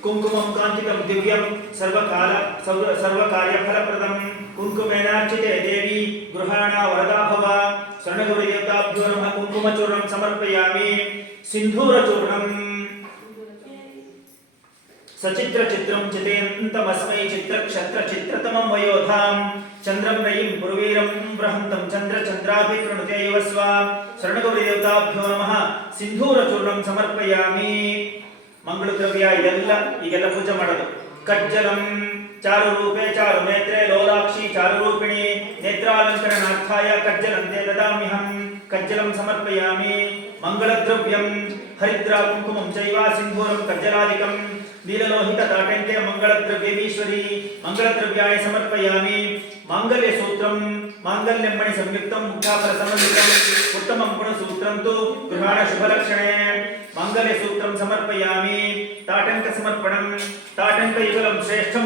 कुंकुमं कान्तितं दिव्यं सर्वकार्यफलप्रदं कुंकुमेनार्चिते देवी गृहाण वरदा भव स्वर्णगौरी देवताभ्यो नमः कुंकुमचूर्णं समर्पयामि सिंधूरचूर्णं सचित्रचित्रं चितेन्तमस्मै चित्रक्षत्रचित्रतमं वयोधां चन्द्रं रयिं पुरवीरं बृहन्तं चन्द्रचन्द्राभिकृणुते इव स्वा स्वर्णगौरी देवताभ्यो नमः सिंधूरचूर्णं समर्पयामि मंगलद्रव्य ಇದೆಲ್ಲ ಪೂಜೆ ಮಾಡೋದು ಕಜ್ಜಲಂ ಚಾರುರೂಪೇ ಚಾರುನೇತ್ರೆ ಲೋಲಾಕ್ಷಿ ಚಾರುರೂಪಿಣಿ ನೇತ್ರಾಲಂಕರಣಾರ್ಥಾಯ ಕಜ್ಜಲಂ ತೆ ದದಾಮ್ಯಹಂ ಕಜ್ಜಲಂ ಸಮರ್ಪಯಾಮಿ ಮಂಗಳದ್ರವ್ಯಂ ಹರಿದ್ರ ಕುಂಕುಮಂ ಚೈವ ಸಿಂಧೂರಂ ಕಜ್ಜಲಾದಿಕಂ ನೀಲಲೋಹಿತ ತಾಟಂಕೆ ಮಂಗಳದ್ರವ್ಯಮೀಶ್ವರಿ ಮಂಗಳದ್ರವ್ಯಾಯ ಸಮರ್ಪಯಾಮಿ ಮಾಂಗಲ್ಯ ಸೂತ್ರಂ ಮಾಂಗಲ್ಯಂ ಮಣಿ ಸಂಯುಕ್ತಂ ಮುಖಾಫಲ ಸಮನ್ವಿತಂ ಉತ್ತಮಂ ಗುಣಸೂತ್ರಂ ತು ಗೃಹಾಣ ಶುಭಲಕ್ಷಣೆ ಮಾಂಗಲ್ಯ ಸೂತ್ರಂ ಸಮರ್ಪಯಾಮಿ ತಾಟಂಕ ಸಮರ್ಪಣಂ ತಾಟಂಕ ಯುಗಲಂ ಶ್ರೇಷ್ಠಂ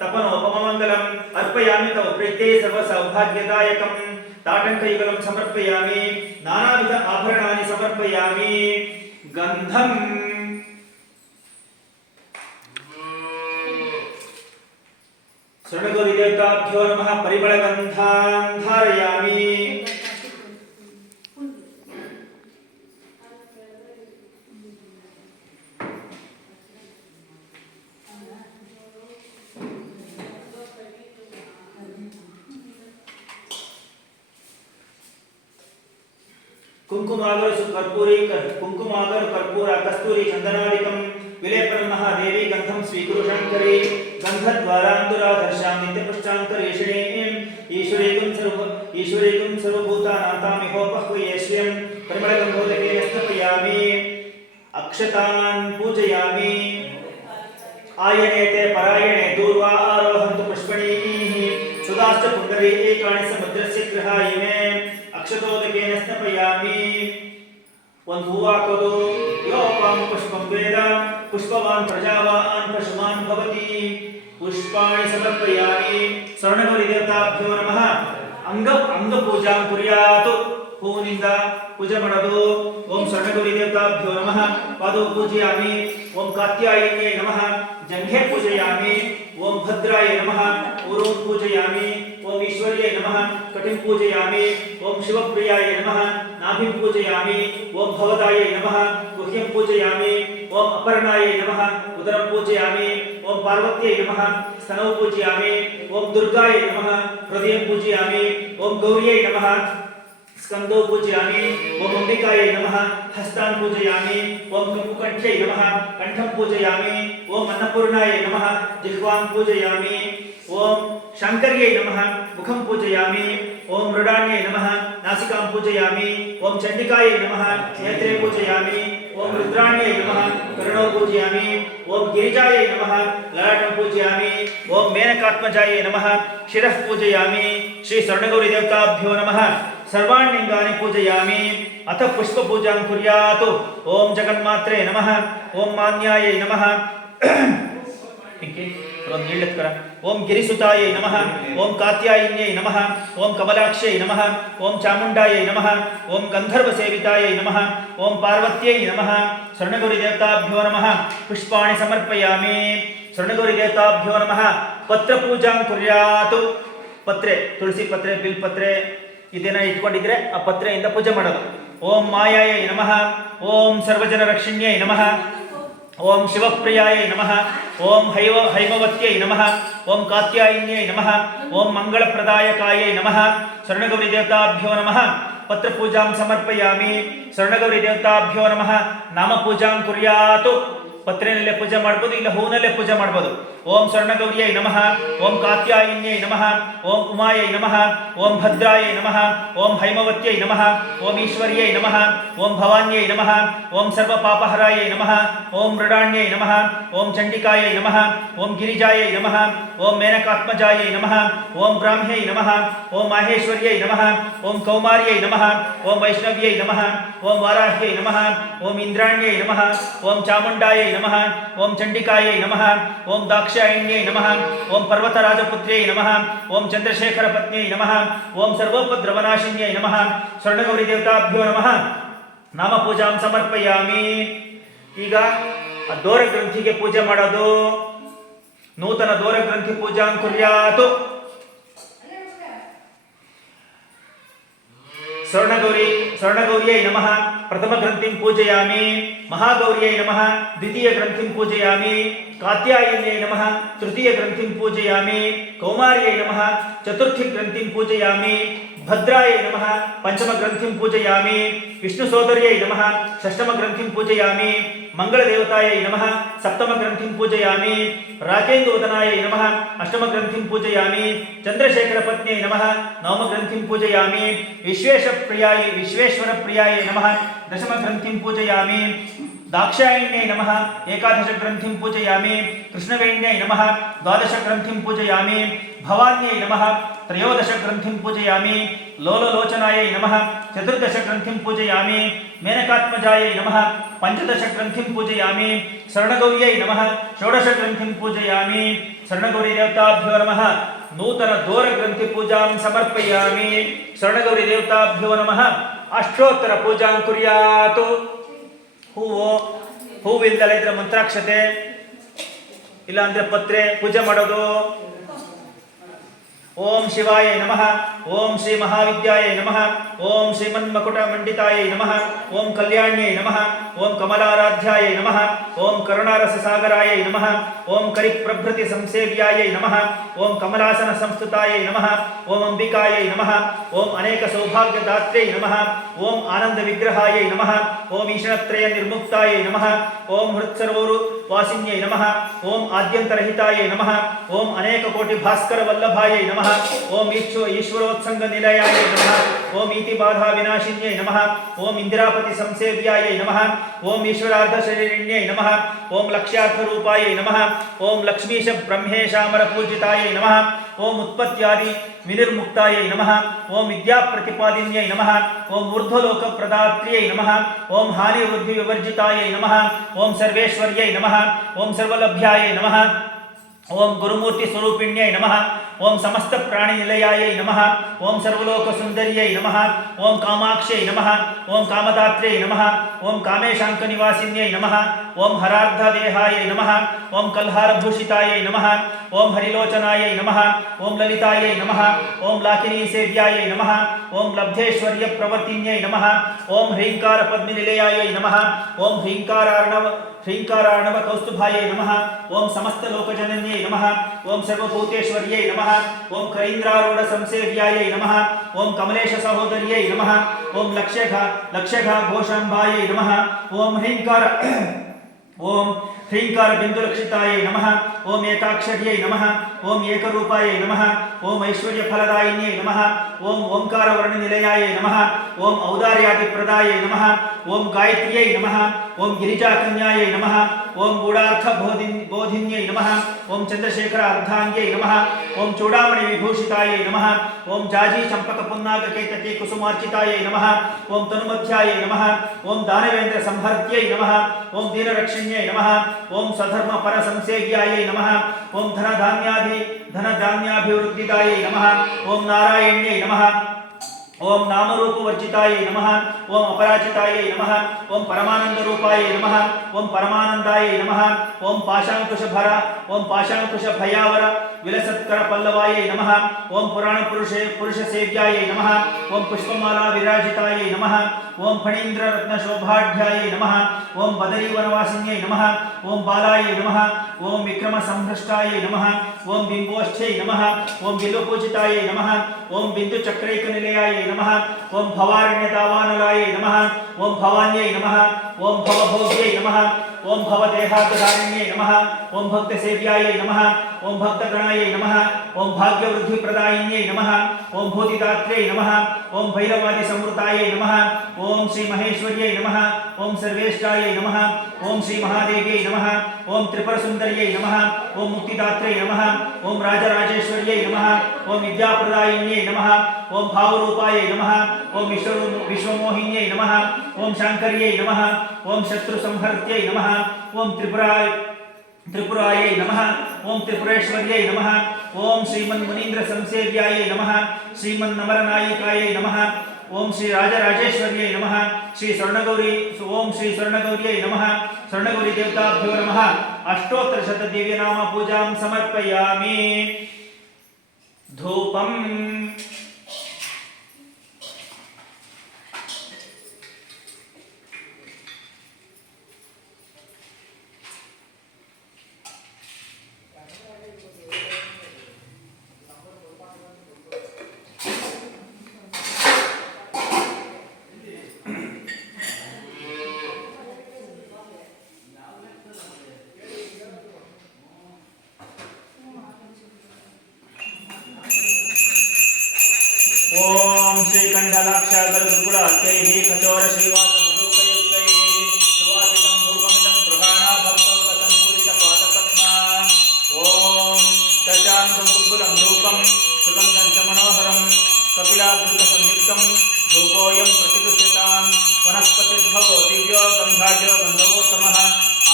ತಪನೋಪಮಂಗಲಂ ಅರ್ಪಯಾಮಿ ತವ ಪ್ರೀತೆ ಸರ್ವ ಸೌಭಾಗ್ಯದಾಯಕಂ ತಾಟಂಕ ಯುಗಲಂ ಸಮರ್ಪಯಾಮಿ ನಾನಾವಿಧ ಆಭರಣಾನಿ ಸಮರ್ಪಯಾಮಿ ಗಂಧಂ ಸ್ವರ್ಣಗೌರಿ ದೇವತಾಭ್ಯೋ ನಮಃ ಪರಿಮಳಗಂಧಾನ್ ಧಾರಯಾಮಿ ಕುಂಕುಮಾಗರ ಕರ್ಪೂರ ಕಸ್ತೂರಿ ಚಂದನಾದಿಕಂ ವಿಲೇಪನಂ ದೇವಿ ಗಂಧಂ ಸ್ವೀಕುರು ಶಂಕರಿ ಗಂಧದ್ವಾರಾಂತುರಾಧರ್ಶಾಂ ನಿತ್ಯಪುಷ್ಟಾಂತರೇಷಿಣೇ ಈಶ್ವರೇಕಂ ಸರ್ವಭೂತಾನಾಂತಾಮಿಹೋಪಹ್ವಯೇಶ್ವರಂ ಪರಿಮಳಗಂಧೋದಕೇನ ಸ್ಥಾಪಯಾಮಿ ಅಕ್ಷತಾನ್ ಪೂಜಯಾಮಿ ಆಯನೇತೆ ಪರಾಯಣೆ ದೂರ್ವಾ ಆರೋಹಂತು ಪುಷ್ಪಣೀಃ ಸುಧಾಶ್ಚ ಪುಂಡರೀ ಏಕಾಣಿ ಸಮುದ್ರಸ್ಯ ಗೃಹಾಯಿಮೆ ಅಕ್ಷತೋದಕೇನ ಸ್ಥಾಪಯಾಮಿ ಒಂದು ಹೂವು ಹಾಕೋದು ಯೋಪಾಂ ಪುಷ್ಪಂ ವೇದ ಪುಷ್ಪವಾನ್ ಪ್ರಜಾವಾನ್ ಪಶುಮಾನ್ ಭವತಿ ಪುಷ್ಪಾಣಿ ಸಮರ್ಪಯಾಮಿ ಸ್ವರ್ಣಗೌರಿ ದೇವತಾಭ್ಯೋ ನಮಃ ಅಂಗ ಪೂಜಾಂ ಕುರ್ಯಾತ್ ಹೂವಿನಿಂದ ಪೂಜೆ ಮಾಡೋದು ಓಂ ಸ್ವರ್ಣಗೌರಿ ದೇವತಾಭ್ಯೋ ನಮಃ ಪಾದೋ ಪೂಜಯಾಮಿ ಓಂ ಕಾತ್ಯಾಯಿನ್ಯೈ ನಮಃ ಜಂಘೆ ಪೂಜಯಾಮಿ ಓಂ ಭದ್ರಾಯ ನಮಃ ಊರೋಂ ಪೂಜಯಾಮಿ ಓಂ ಈಶ್ವರ್ಯೈ ನಮಃ ಕಟಿಂ ಪೂಜಯಾಮಿ ಓಂ ಶಿವಪ್ರಿಯಾಯ ನಮಃ ನಾಭಿಂ ಪೂಜಯಾಮಿ ಓಂ ಭವದಾಯೈ ನಮಃ ಗುಹ್ಯಂ ಪೂಜಯಾಮಿ ಓಂ ಅಪರ್ಣಾಯೈ ನಮಃ ಉದರಂ ಪೂಜಯಾಮಿ ಓಂ ಪಾರ್ವತ್ಯೈ ನಮಃ ಸ್ತನೌ ಪೂಜಯಾಮಿ ಓಂ ದುರ್ಗಾಯೈ ನಮಃ ಹೃದಯಂ ಪೂಜಯಾಮಿ ಓಂ ಗೌರ್ಯೈ ನಮಃ ಸ್ಕಂದೋ ಪೂಜಯಾಮಿ ಓಂ ಅಂಬಿಕಾಯೈ ನಮಃ ಹಸ್ತಾನ್ ಪೂಜಯಾಮಿ ಓಂ ಕಂಠ್ಯೈ ನಮಃ ಕಂಠಂ ಪೂಜಯಾಮಿ ಓಂ ಅನ್ನಪೂರ್ಣಾಯೈ ನಮಃ ಜಿಹ್ವಾಂ ಪೂಜಯಾಮಿ ಓಂ ಶಾಂಕರ್ಯೈ ನಮಃ ಮುಖಂ ಪೂಜಯಾಮಿ ಓಂ ಮೃಡಾನ್ಯೈ ನಮಃ ನಾಸಿಕಾಂ ಪೂಜಯಾಮಿ ಓಂ ಚಂಡಿಕಾಯೈ ನಮಃ ನೇತ್ರೇ ಪೂಜಯಾಮಿ ಓಂ ರುದ್ರಾಣ್ಯೈ ನಮಃ ಕರ್ಣೌ ಪೂಜಯಾಮಿ ಓಂ ಗಿರಿಜಾಯೈ ನಮಃ ಲಲಾಟಂ ಪೂಜಯಾಮಿ ಓಂ ಮೇನಕಾತ್ಮಜಾಯೈ ನಮಃ ಶಿರಃ ಪೂಜಯಾಮಿ ಶ್ರೀ ಸ್ವರ್ಣಗೌರಿ ದೇವತಾಭ್ಯೋ ನಮಃ ಸರ್ವಾಣ್ಯಂಗಾನಿ ಪೂಜಯಾಮಿ ಅಥ ಪುಷ್ಪ ಪೂಜಾಂ ಕುರ್ಯಾತ್ ಓಂ ಜಗನ್ಮಾತ್ರೇ ನಮಃ ಓಂ ಮಾನ್ಯಾಯೈ ನಮಃ ಓಂ ಗಿರಿಸುತಾಯೈ ನಮಃ ಓಂ ಕಾತ್ಯಾಯಿನ್ಯೈ ನಮಃ ಓಂ ಕಮಲಾಕ್ಷೈ ನಮಃ ಓಂ ಚಾಮುಂಡಾಯೈ ನಮಃ ಓಂ ಗಂಧರ್ವ ಸೇವಿತಾಯೈ ನಮಃ ಓಂ ಪಾರ್ವತ್ಯೈ ನಮಃ ಸ್ವರ್ಣಗೌರಿ ದೇವತಾಭ್ಯೋ ನಮಃ ಪುಷ್ಪಾಣಿ ಸಮರ್ಪಯಾಮಿ ಸ್ವರ್ಣಗೌರಿ ದೇವತಾಭ್ಯೋ ನಮಃ ಪತ್ರ ಪೂಜಾಂ ಕುರ್ಯಾತ್ ಪತ್ರೆ ತುಳಸಿ ಪತ್ರೆ ಬಿಲ್ ಪತ್ರೆ ಇದನ್ನ ಇಟ್ಕೊಂಡಿದ್ರೆ ಆ ಪತ್ರೆಯಿಂದ ಪೂಜೆ ಮಾಡೋದು ಓಂ ಮಾಯಾಯೈ ನಮಃ ಓಂ ಸರ್ವಜನ ರಕ್ಷಿಣ್ಯೈ ನಮಃ ಓಂ ಶಿವಪ್ರಿಯಾಯೈ ನಮಃ ಓಂ ಹೈಮವತ್ಯೈ ನಮಃ ಓಂ ಕಾತ್ಯಾಯಿನ್ಯೈ ನಮಃ ಓಂ ಮಂಗಳಪ್ರದಾಯಕಾಯೈ ನಮಃ ಸ್ವರ್ಣಗೌರಿ ದೇವತಾಭ್ಯೋ ನಮಃ ಪತ್ರ ಪೂಜಾಂ ಸಮರ್ಪಯಾಮಿ ಸ್ವರ್ಣಗೌರಿ ದೇವತಾಭ್ಯೋ ನಮಃ ನಾಮ ಪೂಜಾಂ ಕುರ್ಯಾತ್ ಪತ್ರೆನಲ್ಲೇ ಪೂಜೆ ಮಾಡ್ಬೋದು ಇಲ್ಲ ಹೂನಲ್ಲೇ ಪೂಜೆ ಮಾಡ್ಬೋದು ಓಂ ಸ್ವರ್ಣಗೌರ್ಯೈ ನಮಃ ಓಂ ಕಾತ್ಯಾಯಿನ್ಯೈ ನಮಃ ಓಂ ಉಮಾಯೈ ನಮಃ ಓಂ ಭದ್ರಾಯೈ ನಮಃ ಓಂ ಹೈಮವತ್ಯೈ ನಮಃ ಓಂ ಈಶ್ವರ್ಯೈ ನಮಃ ಓಂ ಭವಾನ್ಯೈ ನಮಃ ಓಂ ಸರ್ವಪಾಪಹರಾಯೈ ನಮಃ ಓಂ ಮೃಡಾಣ್ಯೈ ನಮಃ ಓಂ ಚಂಡಿಕಾಯೈ ನಮಃ ಓಂ ಗಿರಿಜಾಯೈ ನಮಃ ಓಂ ಮೇನಕಾತ್ಮಜಾಯೈ ನಮಃ ಓಂ ಬ್ರಾಹ್ಮ್ಯೈ ನಮಃ ಓಂ ಮಾಹೇಶ್ವರ್ಯೈ ನಮಃ ಓಂ ಕೌಮಾರ್ಯೈ ನಮಃ ಓಂ ವೈಷ್ಣವ್ಯೈ ನಮಃ ಓಂ ವಾರಾಹ್ಯೈ ನಮಃ ಓಂ ಇಂದ್ರಾಣ್ಯೈ ನಮಃ ಓಂ ಚಾಮುಂಡಾಯೈ ನಮಃ ಓಂ ಚಂಡಿಕಾಯೈ ನಮಃ ಓಂ ದಾಕ್ಷಾಯಿಣ್ಯೈ ನಮಃ ಓಂ ಪರ್ವತರಾಜಪುತ್ರ್ಯೈ ನಮಃ ಓಂ ಚಂದ್ರಶೇಖರ ಪತ್ನ್ಯೈ ನಮಃ ಓಂ ಸರ್ವೋಪದ್ರವನಾಶಿನ್ಯೈ ನಮಃ ಸ್ವರ್ಣಗೌರಿ ದೇವತಾಭ್ಯೋ ನಮಃ ನಾಮ ಪೂಜಾಂ ಸಮರ್ಪಯಾಮಿ. ಈಗ ದೋರ ಗ್ರಂಥಿಗೆ ಪೂಜೆ ಮಾಡೋದು. ನೂತನ ದೋರ ಗ್ರಂಥಿ ಪೂಜಾಂ ಕುರ್ಯಾತ್. ಸ್ವರ್ಣಗೌರ್ಯೈ ನಮಃ ಪ್ರಥಮ ಗ್ರಂಥಿಂ ಪೂಜಯಾಮಿ. ಮಹಾಗೌರ್ಯೈ ನಮಃ ದ್ವಿತೀಯ ಗ್ರಂಥಿಂ ಪೂಜಯಾಮಿ. ಕಾತ್ಯಾಯಿನ್ಯೈ ನಮಃ ತೃತೀಯ ಗ್ರಂಥಿಂ ಪೂಜಯಾಮಿ. ಕೌಮಾರ್ಯೈ ನಮಃ ಚತುರ್ಥಿ ಗ್ರಂಥಿಂ ಪೂಜಯಾಮಿ. ಭದ್ರಾಯೈ ನಮಃ ಪಂಚಮ ಗ್ರಂಥಿಂ ಪೂಜಯಾಮಿ. ವಿಷ್ಣು ಸೋದರ್ಯೈ ನಮಃ ಷಷ್ಠಮ ಗ್ರಂಥಿಂ ಪೂಜಯಾಮಿ. मंगलदेवतायै नमः सप्तमग्रन्थिं पूजयामि राकेन्दुवदनायै नमः अष्टमग्रन्थिं पूजयामि चन्द्रशेखरपत्न्यै नमः नवमग्रन्थिं पूजयामि विश्वेश्वरप्रियायै नमः दशमग्रन्थिं पूजयामि दाक्षायिण्यै नमः एकादशग्रन्थिं पूजयामि कृष्णवेण्यै नमः द्वादशग्रन्थिं पूजयामि भवान्यै नमः त्रयोदशग्रन्थिं पूजयामि लोललोचनायै नमः चतुर्दशग्रन्थिं पूजयामि मेनकात्मजायै नमः पञ्चदशग्रन्थिं पूजयामि शरणगौर्यै नमः षोडशग्रन्थिं पूजयामि शरणगौरीदेवताभ्यो नमः नूतनदोरग्रन्थिपूजां समर्पयामि शरणगौरीदेवताभ्यो नमः अष्टोत्तरपूजां कुर्यात् ಹೂವಿಲ್ಲದೆ ಇದ್ರೆ ಮಂತ್ರಾಕ್ಷತೆ ಇಲ್ಲ ಅಂದ್ರೆ ಪತ್ರೆ ಪೂಜೆ ಮಾಡೋದು. ಓಂ ಶಿವಾಯ ನಮಃ ಓಂ ಶ್ರೀ ಮಹಾವಿದ್ಯಾಯ ನಮಃ ಓಂ ಶ್ರೀಮನ್ಮಕುಟ ಮಂಡಿತಾಯ ನಮಃ ಓಂ ಕಲ್ಯಾಣ್ಯೈ ನಮಃ ಓಂ ಕಮಲಾರಾಧ್ಯಾಯ ನಮಃ ಓಂ ಕರುಣಾರಸ ಸಾಗರಾಯ ನಮಃ ಓಂ ಕರಿಪ್ರಭೃತಿ ಸಂಸೇವ್ಯಾಯ ನಮಃ ಓಂ ಕಮಲಾಸನ ಸಂಸ್ತುತಾಯ ನಮಃ ಓಂ ಅಂಬಿಕಾಯ ನಮಃ ಓಂ ಅನೇಕ ಸೌಭಾಗ್ಯದಾತ್ರ್ಯೈ ನಮಃ ಓಂ ಆನಂದ ವಿಗ್ರಹಾಯ ನಮಃ ಓಂ ಈಶನತ್ರಯ ನಿರ್ಮುಕ್ತಾಯ ನಮಃ ಓಂ ಹೃತ್ಸರೋರು ವಾಸಿನ್ಯೈ ನಮಃ ಓಂ ಆದ್ಯಂತರಹಿತಾಯ ನಮಃ ಓಂ ಅನೇಕ ಕೋಟಿ ಭಾಸ್ಕರ ವಲ್ಲಭಾಯ ನಮಃ ಓಂ ಈಶ್ವರೋತ್ಸಂಗ ನಿಲಯಾಯ ನಮಃ ಓಂ ಈತಿ ಬಾಧಾ ವಿನಾಶಿನ್ಯೈ ನಮಃ ಓಂ ಇಂದಿರಾಪತಿ ಸಂಸೇವ್ಯಾಯ ನಮಃ ಓಂ ಈಶ್ವರಾರ್ಧ ಶರೀರಿಣ್ಯೈ ನಮಃ ಓಂ ಲಕ್ಷ್ಯಾರ್ಥ ರೂಪಾಯ ನಮಃ ಓಂ ಲಕ್ಷ್ಮೀಶ ಬ್ರಹ್ಮೇಶಾಮರ ಪೂಜಿತಾಯ ನಮಃ ಓಂ ಉತ್ಪತ್ಯಾದಿ ವಿನಿರ್ಮುಕ್ತಾಯ ನಮಃ ಓಂ ವಿದ್ಯಾ ಪ್ರತಿಪಾದಿನ್ಯೈ ನಮಃ ಓಂ ಊರ್ಧ್ವಲೋಕ ಪ್ರದಾತ್ರ್ಯೈ ನಮಃ ಓಂ ಹಾನಿ ವೃದ್ಧಿ ವಿವರ್ಜಿತಾಯ ನಮಃ ಓಂ ಸರ್ವೇಶ್ವರ್ಯೈ ನಮಃ ಓಂ ಸರ್ವಲಭ್ಯಾಯ ನಮಃ ಓಂ ಗುರುಮೂರ್ತಿ ಸ್ವರೂಪಿಣ್ಯೈ ನಮಃ ಓಂ ಸಮಸ್ತ ಪ್ರಾಣಿ ನಿಲಯಾಯ ನಮಃ ಓಂ ಸರ್ವಲೋಕ ಸುಂದರ್ಯೈ ನಮಃ ಓಂ ಕಾಮಾಕ್ಷೈ ನಮಃ ಓಂ ಕಾಮದಾತ್ರ್ಯೈ ನಮಃ ಓಂ ಕಾಮೇಶಾಂಕ ನಿವಾಸಿನ್ಯೈ ನಮಃ ಓಂ ಹರಾರ್ಧ ದೇಹಾಯ ನಮಃ ಓಂ ಕಲ್ಹಾರಭೂಷಿತಾಯ ನಮಃ ಓಂ ಹರಿಲೋಚನಾಯ ನಮಃ ಓಂ ಲಲಿತಾಯ ನಮಃ ಓಂ ಲಾಕಿನಿ ಸೇವ್ಯಾಯ ನಮಃ ಓಂ ಲಬ್ಧೇಶ್ವರ್ಯ ಪ್ರವರ್ತಿನ್ಯೈ ನಮಃ ಓಂ ಹ್ರೀಂಕಾರ ಪದ್ಮ ನಿಲಯಾಯ ನಮಃ ಓಂ ಹ್ರೀಂಕಾರಾರ್ಣವ ಕೌಸ್ತುಭಾಯ ನಮಃ ಓಂ ಸಮಸ್ತ ಲೋಕಜನನ್ಯೈ ನಮಃ ಓಂ ಸರ್ವಭೂತೇಶ್ವರ್ಯೈ ನಮಃ ಓಂ ಕರೀಂದ್ರಾರೂಢ ಸಂಸೇವ್ಯಾಯ ನಮಃ ಓಂ ಕಮಲೇಶ ಸಹೋದರ್ಯೈ ನಮಃ ಓಂ ಲಕ್ಷ್ಯಘಾ ಘೋಷಾಂಬಾಯ ನಮಃ ಓಂ ह्रींकार बिंदुलक्षिताय नमः ओम एकाक्षर्यै नमः ओम एकरूपाय नमः ओम ऐश्वर्यफलदायिन्यै नमः ओम ओंकार वर्णनिलयाय नमः ओम औदार्यादिप्रदाय नमः ओम गायत्र्यै नमः ओम गिरिजाकन्याय नमः ओम गूढ़ार्थ बोधिन्यै नमः ओम चंद्रशेखर अर्धांग्यै नमः ओम चूड़ामणि विभूषिताय नमः ओम जाजी चंपक पुन्नाग केतकी कुसुमार्चिताय नमः ओम तनुमध्याय नमः ओम दानवेंद्र संहर्त्यै नमः ओम दीनरक्षिण्यै नमः ओम स्वधर्म पर संसेव्याय नमः ओम धनधान्याभिवृद्धिदाय नमः ओम नारायण्यै नमः ओम नामरूप वर्जिताय नमः ओम अपराजिताय नमः ओम परमानंद रूपाय नमः ओम परमानंदाय नमः ओम पाशांकुश भयावर विलसत्कर पल्लवाय नमः ओम पुराण पुरुष सेव्याय नमः ओम पुष्पमाला विराजिताय नमः ओम फणीन्द्र रत्न शोभाढ्याय नमः ओम बदरी वनवासिन्यै नमः ओम बालाय नमः ओम विक्रम संभ्रष्टाय नमः ओम बिंबोष्ठ्यै नमः ओम बिल्वपूजिताय नमः ओम बिंदु चक्रैक निलयाय नमः ओम भवारण्यदावानलाय नमः ओम भवान्यै नमः ओम भवभोग्यै नमः ओम भवदेहादारिण्यै नमः ओम भक्तसेव्याय नमः ओम भक्तगणाय नमः ओम भाग्यवृद्धिप्रदायिन्यै नमः ओम भूतिदात्र्यै नमः ओम भैरवादि संवृताय नमः ओम श्री महेश्वर्यै नमः ओम सर्वेष्ठाय नमः ओम श्री महादेव्यै नमः ओम त्रिपुरसुन्दर्यै नमः ओम मुक्तिदात्र्यै नमः ओम राजराजेश्वर्यै नमः ओम विद्याप्रदायिन्यै नमः ओम भावरूपाय नमः ओम विश्वमोहिन्यै नमः ओम शांकर्यै नमः ओम शत्रुसंहर्त्यै नमः ओम त्रिपुरायै नमः ओम त्रिपुरेश्वर्यै नमः ओम श्रीमन्मुनीन्द्र संसेव्यायै नमः श्रीमन्नमरनायिकायै नमः ओम श्री राजराजेश्वर्यै नमः श्री स्वर्णगौर्यै नमः स्वर्णगौरी देवताभ्यो नमः अष्टोत्तरशत दिव्यनाम पूजां समर्पयामि धूपम् ओम श्रीकंठलाक्षागरगुरुकुलाख्यैः कचोरश्रीवासमधुकयुक्तैः सुवासितं धूपमिदं गृहाणा भक्तौकसम्पूरितपादपद्मा ओम दशांतं गुरुकुलं धूपं सुगन्धं च मनोहरं कपिलागृतसंयुक्तं धूपोऽयं प्रतिगृह्यतां वनस्पतिर्भवो दिव्यो गन्धाढ्यो गन्धवोत्तमः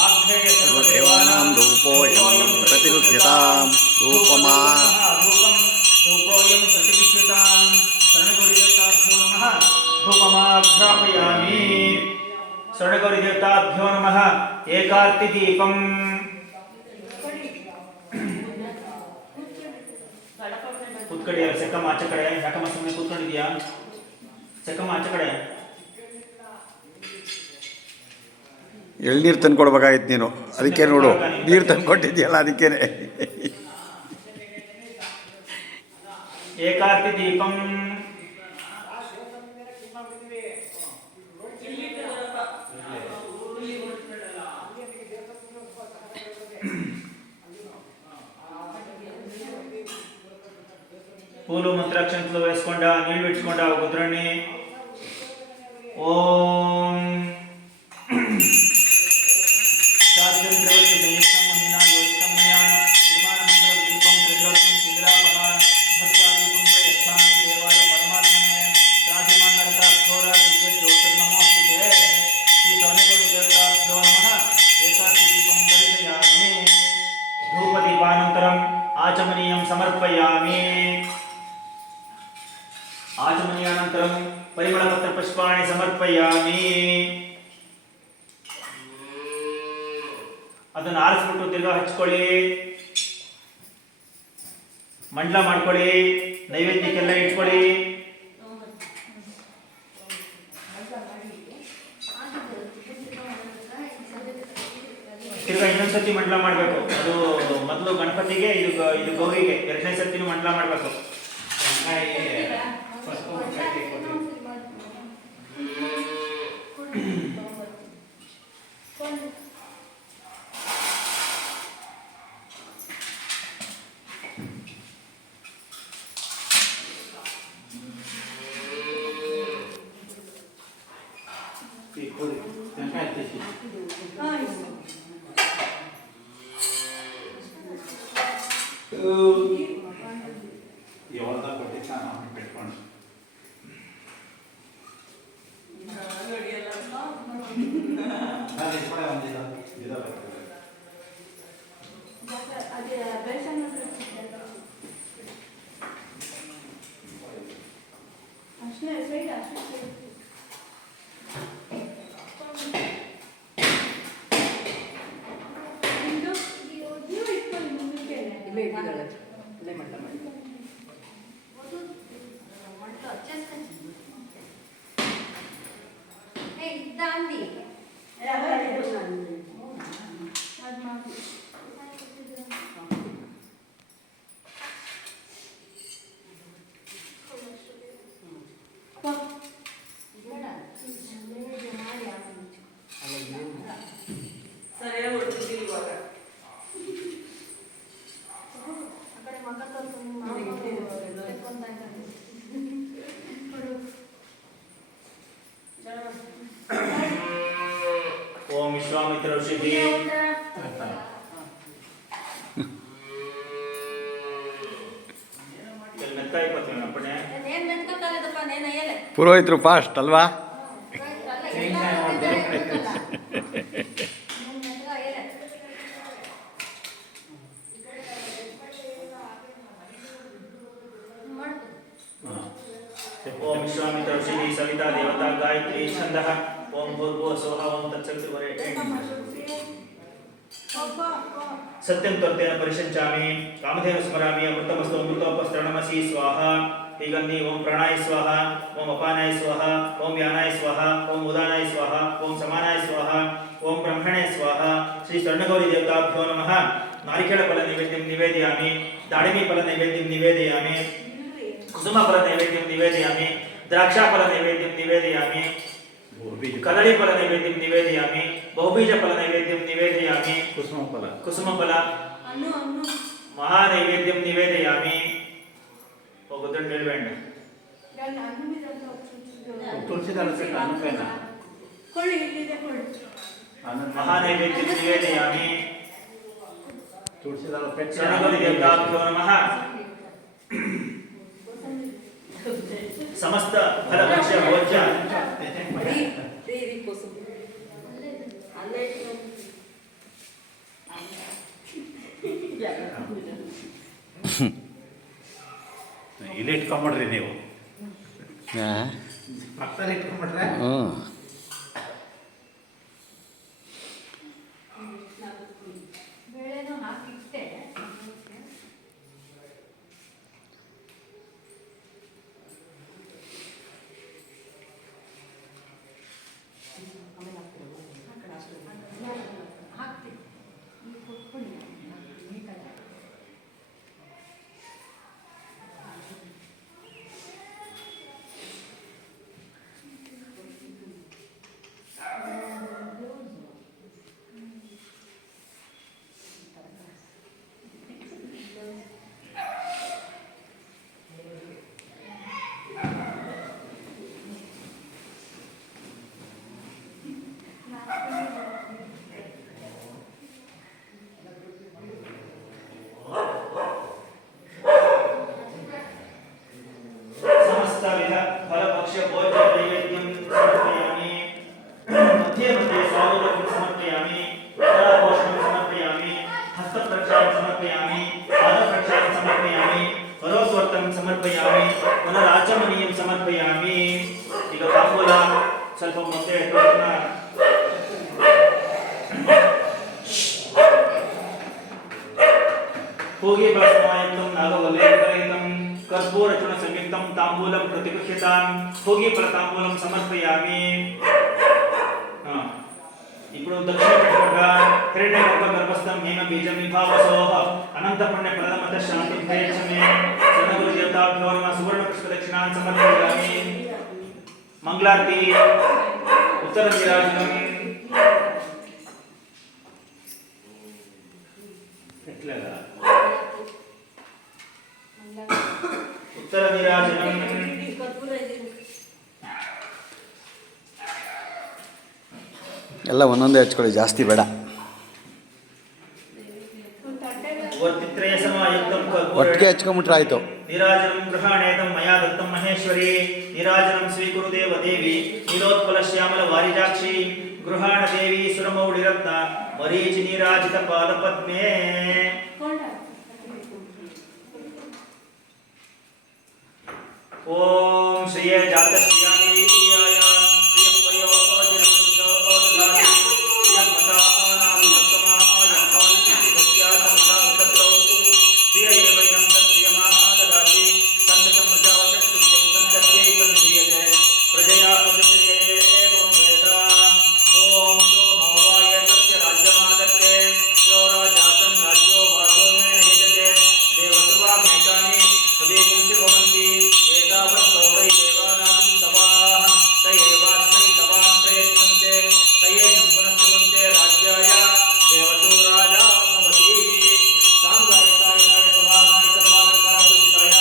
आग्नेय सर्वदेवानां धूपोऽयं प्रतिगृह्यतां धूपमा धूपं धूपोऽयं प्रतिगृह्यतां शरणगुरुदेवताभ्यो नमः धूपमाघ्रापयामि शरणगुरुदेवताभ्यो नमः एकार्तिदीपं ಕೂತ್ಕಡೆ ಸೆಕ್ಕಮ್ಮ ಆಚೆ ಕಡೆ ಯಾಕಮ್ಮ ಸುಮ್ಮನೆ ಕೂತ್ಕೊಂಡಿದ್ಯಾ ಸೆಕ್ಕಮ್ಮ ಆಚೆ ಕಡೆ ಎಳ್ನೀರು ತಂದು ಕೊಡ್ಬೇಕಾಗಿತ್ತು ನೀನು ಅದಕ್ಕೆ ನೋಡು ನೀರು ತಂದು ಕೊಟ್ಟಿದ್ಯಲ್ಲ ಅದಕ್ಕೇನೆ ಏಕಾರ್ತಿ ದೀಪಂ పూలు మంత్రాక్షంతలు వేసుకుండా నీళ్ళు పెట్టుకుండా కుదరని ఓం సాధ్యం ద్రవతి సంయుక్తం మహినా యోజితం మయా నిర్మాణమంగళం దీపం త్రిలోక్యం చింద్రాపహ భక్తాదీపం ప్రయచ్ఛామి దేవాయ పరమాత్మనే రాజమాన్నరత ఘోరా దివ్య జ్యోతిర్నమోస్తుతే శ్రీ సౌనగౌడి దేవతాభ్యో నమః ఏకాదశి దీపం దర్శయామి ధూపదీపానంతరం ఆచమనీయం సమర్పయామి आचमनीयानन्तरं परिमलपत्रपुष्पाणि समर्पयामि ಅದನ್ನು ಆರಿಸ್ಬಿಟ್ಟು ತಿರ್ಗಾ ಹಚ್ಕೊಳ್ಳಿ ಮಂಡಲ ಮಾಡ್ಕೊಳ್ಳಿ ನೈವೇದ್ಯಕ್ಕೆಲ್ಲ ಇಟ್ಕೊಳ್ಳಿ ತಿರ್ಗಾ ಇನ್ನೊಂದ್ಸತಿ ಮಂಡಲ ಮಾಡಬೇಕು ಅದು ಮೊದಲು ಗಣಪತಿಗೆ ಇದು ಗೌರಿಗೆ ಎರಡನೇ ಸರ್ತಿನೂ ಮಂಡಲ ಮಾಡಬೇಕು ओम विश्वामित्र ऋषि ಪುರೋಹಿತರು ಫಾಸ್ಟ್ ಅಲ್ವಾ ओम विश्वामित्र ऋषि सविता देवता गायत्री छंदः ओम भूर्भुवः स्वः ओम तत्सवितुर्वरेण्यं सत्यं त्वत्तेन परिषञ्चामि कामधेनु स्मरामि अमृतमस्तु अमृतोपस्तरणमसि स्वाहा हೀಗಂದಿ ಓಂ ಪ್ರಾಣಾಯ ಸ್ವಾಹ ಓಂ ಅಪಾನಾಯ ಸ್ವಾಹ ಓಂ ಯಾನಾಯ ಸ್ವಾಹ ಓಂ ಉದಾನಾಯ ಸ್ವಾಹ ಓಂ ಸಮಾನಾಯ ಸ್ವಾಹ ಓಂ ಬ್ರಹ್ಮಣೇ ಸ್ವಾಹ ಶ್ರೀ ಸ್ವರ್ಣಗೌರಿ ದೇವತಾಭ್ಯೋ ನಮಃ ನಾರಿಕೇಳ ಫಲ ನೈವೇದ್ಯಂ ನಿವೇದಯಾಮಿ ದಾಳಿಮಿ ಫಲ ನೈವೇದ್ಯಂ ನಿವೇದಯಾಮಿ ಕುಸುಮ ಫಲ ನೈವೇದ್ಯಂ ನಿವೇದಯಾಮಿ द्राक्षा फल नैवेद्यं निवेदयामि कदली फल नैवेद्यं निवेदयामि बहुबीज फल नैवेद्यं निवेदयामि कुसुम फल महा नैवेद्यं निवेदयामि तुलसी दाल से कान पे ना महानैवेद्यं निवेदयामि। तुलसी दाल पे शरणगुरुदेवताभ्यो नमः। समस्त फलवृक्ष भोज्य ಇಲ್ಲಿ ಇಟ್ಕೊಂಬಿಡ್ರಿ ನೀವು ಹಾಂ ಪಕ್ಕದಲ್ಲಿ ಇಟ್ಕೊಂಬಿಟ್ರೆ ಹ್ಞೂ समस्तविध फलभक्ष भोज्य नैवेद्यं समर्पयामि। मध्ये मध्ये स्वादुलकं समर्पयामि। कलापोषणं समर्पयामि। हस्तप्रक्षालं समर्पयामि। पादप्रक्षालं समर्पयामि। करोस्वर्तं समर्पयामि। पुनराचमनीयं समर्पयामि। ಈಗ ತಾಂಬೂಲ ಸ್ವಲ್ಪ ಮೊಟ್ಟೆ ಇಟ್ಟುಕೊಂಡ पूगी फलसमायुक्तं नागवल्लेखरहितं कर्पूरचूर्णसंयुक्तं ताम्बूलं प्रतिगृह्यतां पूगीफलताम्बूलं समर्पयामि। ఇప్పుడు దక్షిణ పెట్టకుండా హిరణ్యగర్భ గర్భస్థం హేమ బీజం విభావసోః అనంత పుణ్య ప్రదమత శాంతి ప్రయచ్చమే సనగురు దేవతాభ్యో నమః సువర్ణ పుష్ప దక్షిణాన్ సమర్పయామి। మంగళారతి ఉత్తర విరాజనం ఎట్లాగా ఉత్తర విరాజనం ಎಲ್ಲ ಒಂದೊಂದೇ ಹಚ್ಕೊಳ್ಳಿ, ಜಾಸ್ತಿ ಬೇಡ. ಒಟ್ಟಿಗೆ ಹಚ್ಕೊಂಬಿಟ್ರೆ ಆಯಿತು. ನೀರಾಜನಂ ಗೃಹಾಣೇತಂ ಮಯಾ ದತ್ತಂ ಮಹೇಶ್ವರಿ ನೀರಾಜನಂ ಸ್ವೀಕುರು ದೇವ ದೇವಿ ನೀಲೋತ್ಪಲ ಶ್ಯಾಮಲ ವಾರಿಜಾಕ್ಷಿ ಗೃಹಾಣ ದೇವಿ ಸುರಮೌಳಿರತ್ನ ಮರೀಚಿ ನೀರಾಜಿತ ಪಾದ ಪದ್ಮೇ ಓಂ ಶ್ರೀಯ ಜಾತ ಶ್ರೀಯಾನಿ ಶ್ರೀಯಂ ವಯೋ ಅಜರಸೋ ಓದಗಾರಿ ಶ್ರೀಯಂ ಮತ ಆನಾಮ ಸತ್ತಮ ಆಯಂ ಭವಂತಿ ಸತ್ಯ ಸಂಸಾರಕತೋ ಶ್ರೀಯ ಏವೈನಂ ತತ್ಪ್ರಿಯಮಾ ಆದದಾತಿ ಸಂತತಂ ಪ್ರಜಾವಶಕ್ತಿಂ ಸಂತತ್ಯೈಕಂ ಶ್ರೀಯತೆ ಪ್ರಜಯಾ ಪಶುಪ್ರಿಯೇ ಏವಂ ವೇದ ಓಂ ಸೋಮೋ ವಾಯ ತಸ್ಯ ರಾಜ್ಯಮಾದತ್ತೆ ಯೋ ರಾಜಾಸಂ ರಾಜ್ಯೋ ವಾಸೋ ಮೇ ಯಜತೆ ದೇವಸುವಾ ಮೇಕಾನಿ ಸವೇಗುಂಸಿ ಭವಂತಿ ಏತಾವತ್ತೋ ವೈ ದೇವಾನಾಂ ತವಾಃ ತಯೇವಾಸ್ಮೈ ತವಾಂ ಪ್ರಯಚ್ಛಂತೆ ತಯೇನಂ ಪುನಃಸುವಂತೆ ರಾಜ್ಯಾಯ ದೇವತೋ ರಾಜಾ ಭವತಿ ಸಾಂಗಾಯ ಕಾಯನಾಯ ತವಾಹಾಯ ಸರ್ವಾಲಂಕಾರ ಪೂಜಿತಾಯ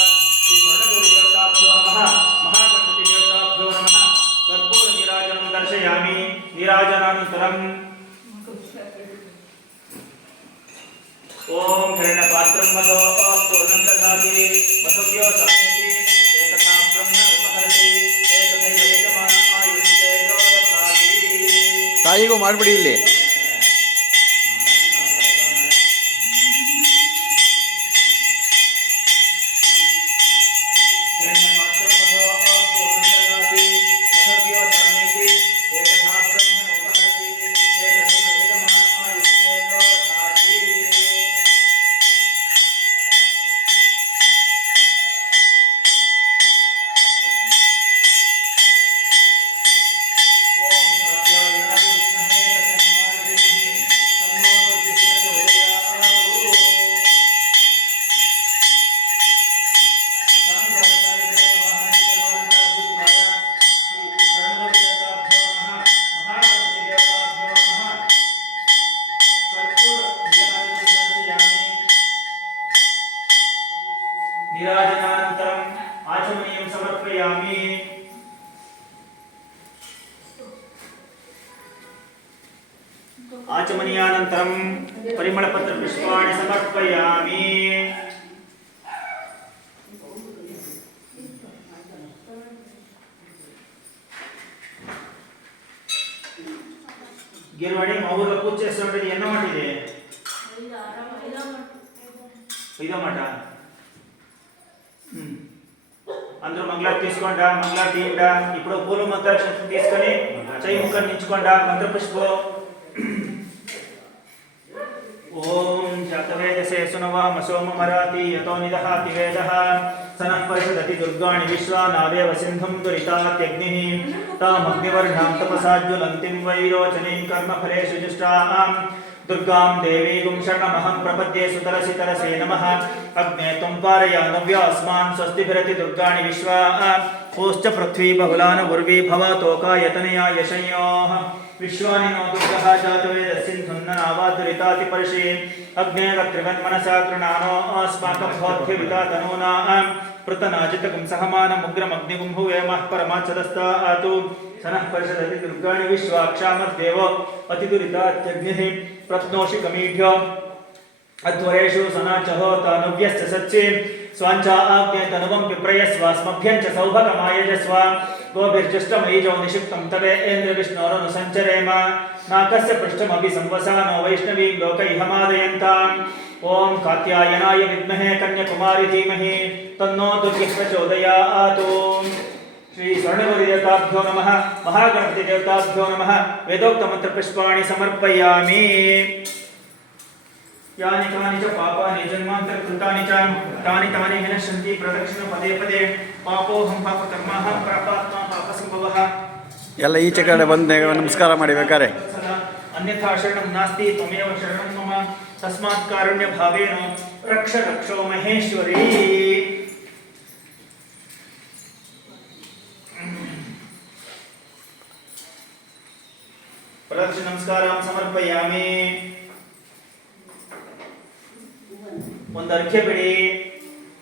ಶ್ರೀ ಸ್ವರ್ಣಗೌರಿ ದೇವತಾಭ್ಯೋ ನಮಃ ಮಹಾಗಣಪತಿ ದೇವತಾಭ್ಯೋ ನಮಃ ಕರ್ಪೂರ ನೀರಾಜನಂ ದರ್ಶಯಾಮಿ ನೀರಾಜನಾನಂತರಂ ಓಂ ಹಿರಣ್ಯಪಾತ್ರಂ ಮಧೋ ಪೂರ್ಣಂ ದಧಾತಿ ಮಧುಭ್ಯೋ ಸಾಮೇತಿ ಏಕಥಾ ಬ್ರಹ್ಮ ಉಪಹರತಿ ಏಕಥೈವ ಏಕಮಾನ ಆಯುಷ್ಯೇಜೋ ದಧಾತಿ ತಾಯಿಗೂ ಮಾಡಿಬಿಡಿ ಇಲ್ಲಿ. ಹಿರಣ್ಯಪಾತ್ರಂ ಮಧೋ ಪೂರ್ಣಂ ದಧಾತಿ ಮಧುಭ್ಯೋ ಸಾಮೇತಿ ಏಕಥಾ ಬ್ರಹ್ಮ ಉಪಹರತಿ ಏಕಥೈವ ಏಕಮಾನ ಆಯುಷ್ಯೇಜೋ ದಧಾತಿ ಓಂ ಕಾತ್ಯಾಯನಾಯ ವಿದ್ಮಹೇ ಸತ್ಯಭಾಮಾಯ ಧೀಮಹಿ ತನ್ನೋ ದುರ್ಗಃ ಪ್ರಚೋದಯಾತ್ ಸಾಂಗಾಯಿಕಾಯ ದೇವವಾಹನ ಸರ್ವಾಲಂಕಾರ ಪೂಜಿತಾಯ ಶ್ರೀ ಸ್ವರ್ಣಗೌರಿ ದೇವತಾಭ್ಯೋ ನಮಃ ಮಹಾಗಣಪತಿ ದೇವತಾಭ್ಯೋ ನಮಃ ಕರ್ಪೂರ ನೀರಾಜನಂ ದರ್ಶಯಾಮಿ ನೀರಾಜನಾನಂತರಂ ಆಚಮನೀಯಂ ಸಮರ್ಪಯಾಮಿ समर्पयामि आचमनीयानन्तरं परिमलपत्रपुष्पाणि समर्पयामि గిరవాడి మా ఊర్లో పూజ చేస్తుంటే ఎన్నో మాట ఇది ఐదో మాట అందరూ మంగళారతి తీసుకోండా మంగళారతి తీయండా ఇప్పుడు పూల మంత్రాక్షరం తీసుకొని చై ముఖం నించుకోండా మంత్రపుష్పం ఓం జాతవేదసే సునవామసోమమరాతి యతో నిదహాతి వేదః సనః పరిషదతి దుర్గాణి విశ్వానావేవ సింధుం దురితాత్యగ్నిః తామగ్నివర్ణాం తపసాజ్వలంతిం వైరోచనీం కర్మఫలేషు జుష్టాం దుర్గాం దేవీగుం శరణమహం ప్రపద్యే సుతరసి తరసే నమః అగ్నే త్వం పారయానవ్యాస్మాన్ స్వస్తిభిరతి దుర్గాణి విశ్వా ఓశ్చ పృథ్వీ బహుళాన ఉర్వీ భవతోకాయతనయా యశయోః विश्वानि नो दुर्गः जातवेदस्सिन्धुन्ननावादुरिताति पर्षि अग्नेयत्रिवन्मनसा कृणानो अस्माकं भवद्भिविता तनूनां पृतनाजितकं सहमानमुग्रमग्निगुं हुवेमः परमाच्छदस्तातु सनः परिषदति दुर्गाणि विश्वाक्षामद्देव अतिदुरितात्यग्निः प्रत्नोषिकमीढ्यो अध्वरेषु सनाचहो तानुव्यस्य सच्चि स्वाञ्चा आज्ञे तनुवं विप्रयस्वास्मभ्यं च सौभगमायजस्व गोभिर्जुष्टमयीजो निषिक्तं तवे इन्द्रविष्णोरनुसञ्चरेम नाकस्य पृष्ठमभि संवसानो वैष्णवीं लोकैहमादयन्ताम् ॐ कात्यायनाय विद्महे कन्याकुमारी धीमहि तन्नो दुर्गिः प्रचोदयात् श्री स्वर्णगौरीदेवताभ्यो नमः महागणपतिदेवताभ्यो नमः वेदोक्तमन्त्रपुष्पाणि समर्पयामि यानि कानि च पापानि जन्मान्तरकृतानि च तानि तानि विनश्यन्ति प्रदक्षिण पदे पदे पापोऽहं पापकर्माहं प्रापात्मा पापसम्भवः ಎಲ್ಲ ಈಚೆ ಕಡೆ ಬಂದು ನಮಸ್ಕಾರ ಮಾಡಿ ಬೇಕಾರೆ अन्यथा शरणं नास्ति त्वमेव शरणं मम तस्मात् कारुण्यभावेन रक्ष रक्षो महेश्वरी प्रदक्षिण नमस्कारं समर्पयामि ಒಂದು ಅರ್ಘ್ಯ ಬಿಡಿ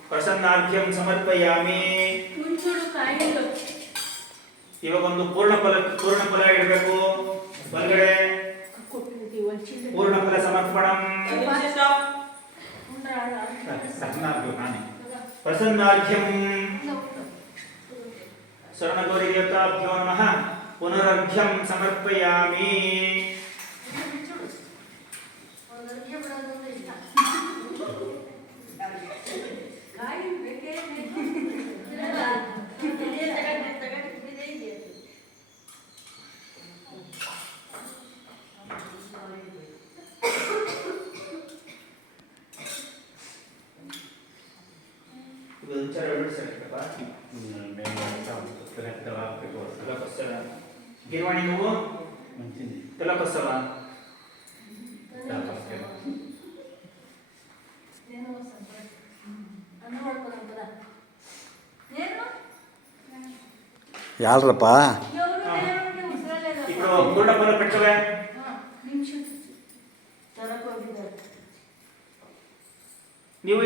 ಪ್ರಸನ್ನಾರ್ಘ್ಯಂ ಸಮರ್ಪಯಾಮಿ ಇವಾಗ ಒಂದು ಪೂರ್ಣ ಫಲ ಇಡಬೇಕು ಹೊರಗಡೆ ಪೂರ್ಣ ಫಲ ಸಮರ್ಪಣಂ ಪ್ರಸನ್ನಾರ್ಘ್ಯಂ ಶರಣಗೌರಿ ದೇವತಾಭ್ಯೋ ನಮಃ ಪುನರರ್ಘ್ಯಂ ಸಮರ್ಪಯಾಮಿ ಗಿರ್ವಾಣಿ నువ్వు తెల్లకొస్తావా ಯಾರಪ್ಪ ఇప్పుడు పూర్ణ ఫల పెట్టవే ನೀವು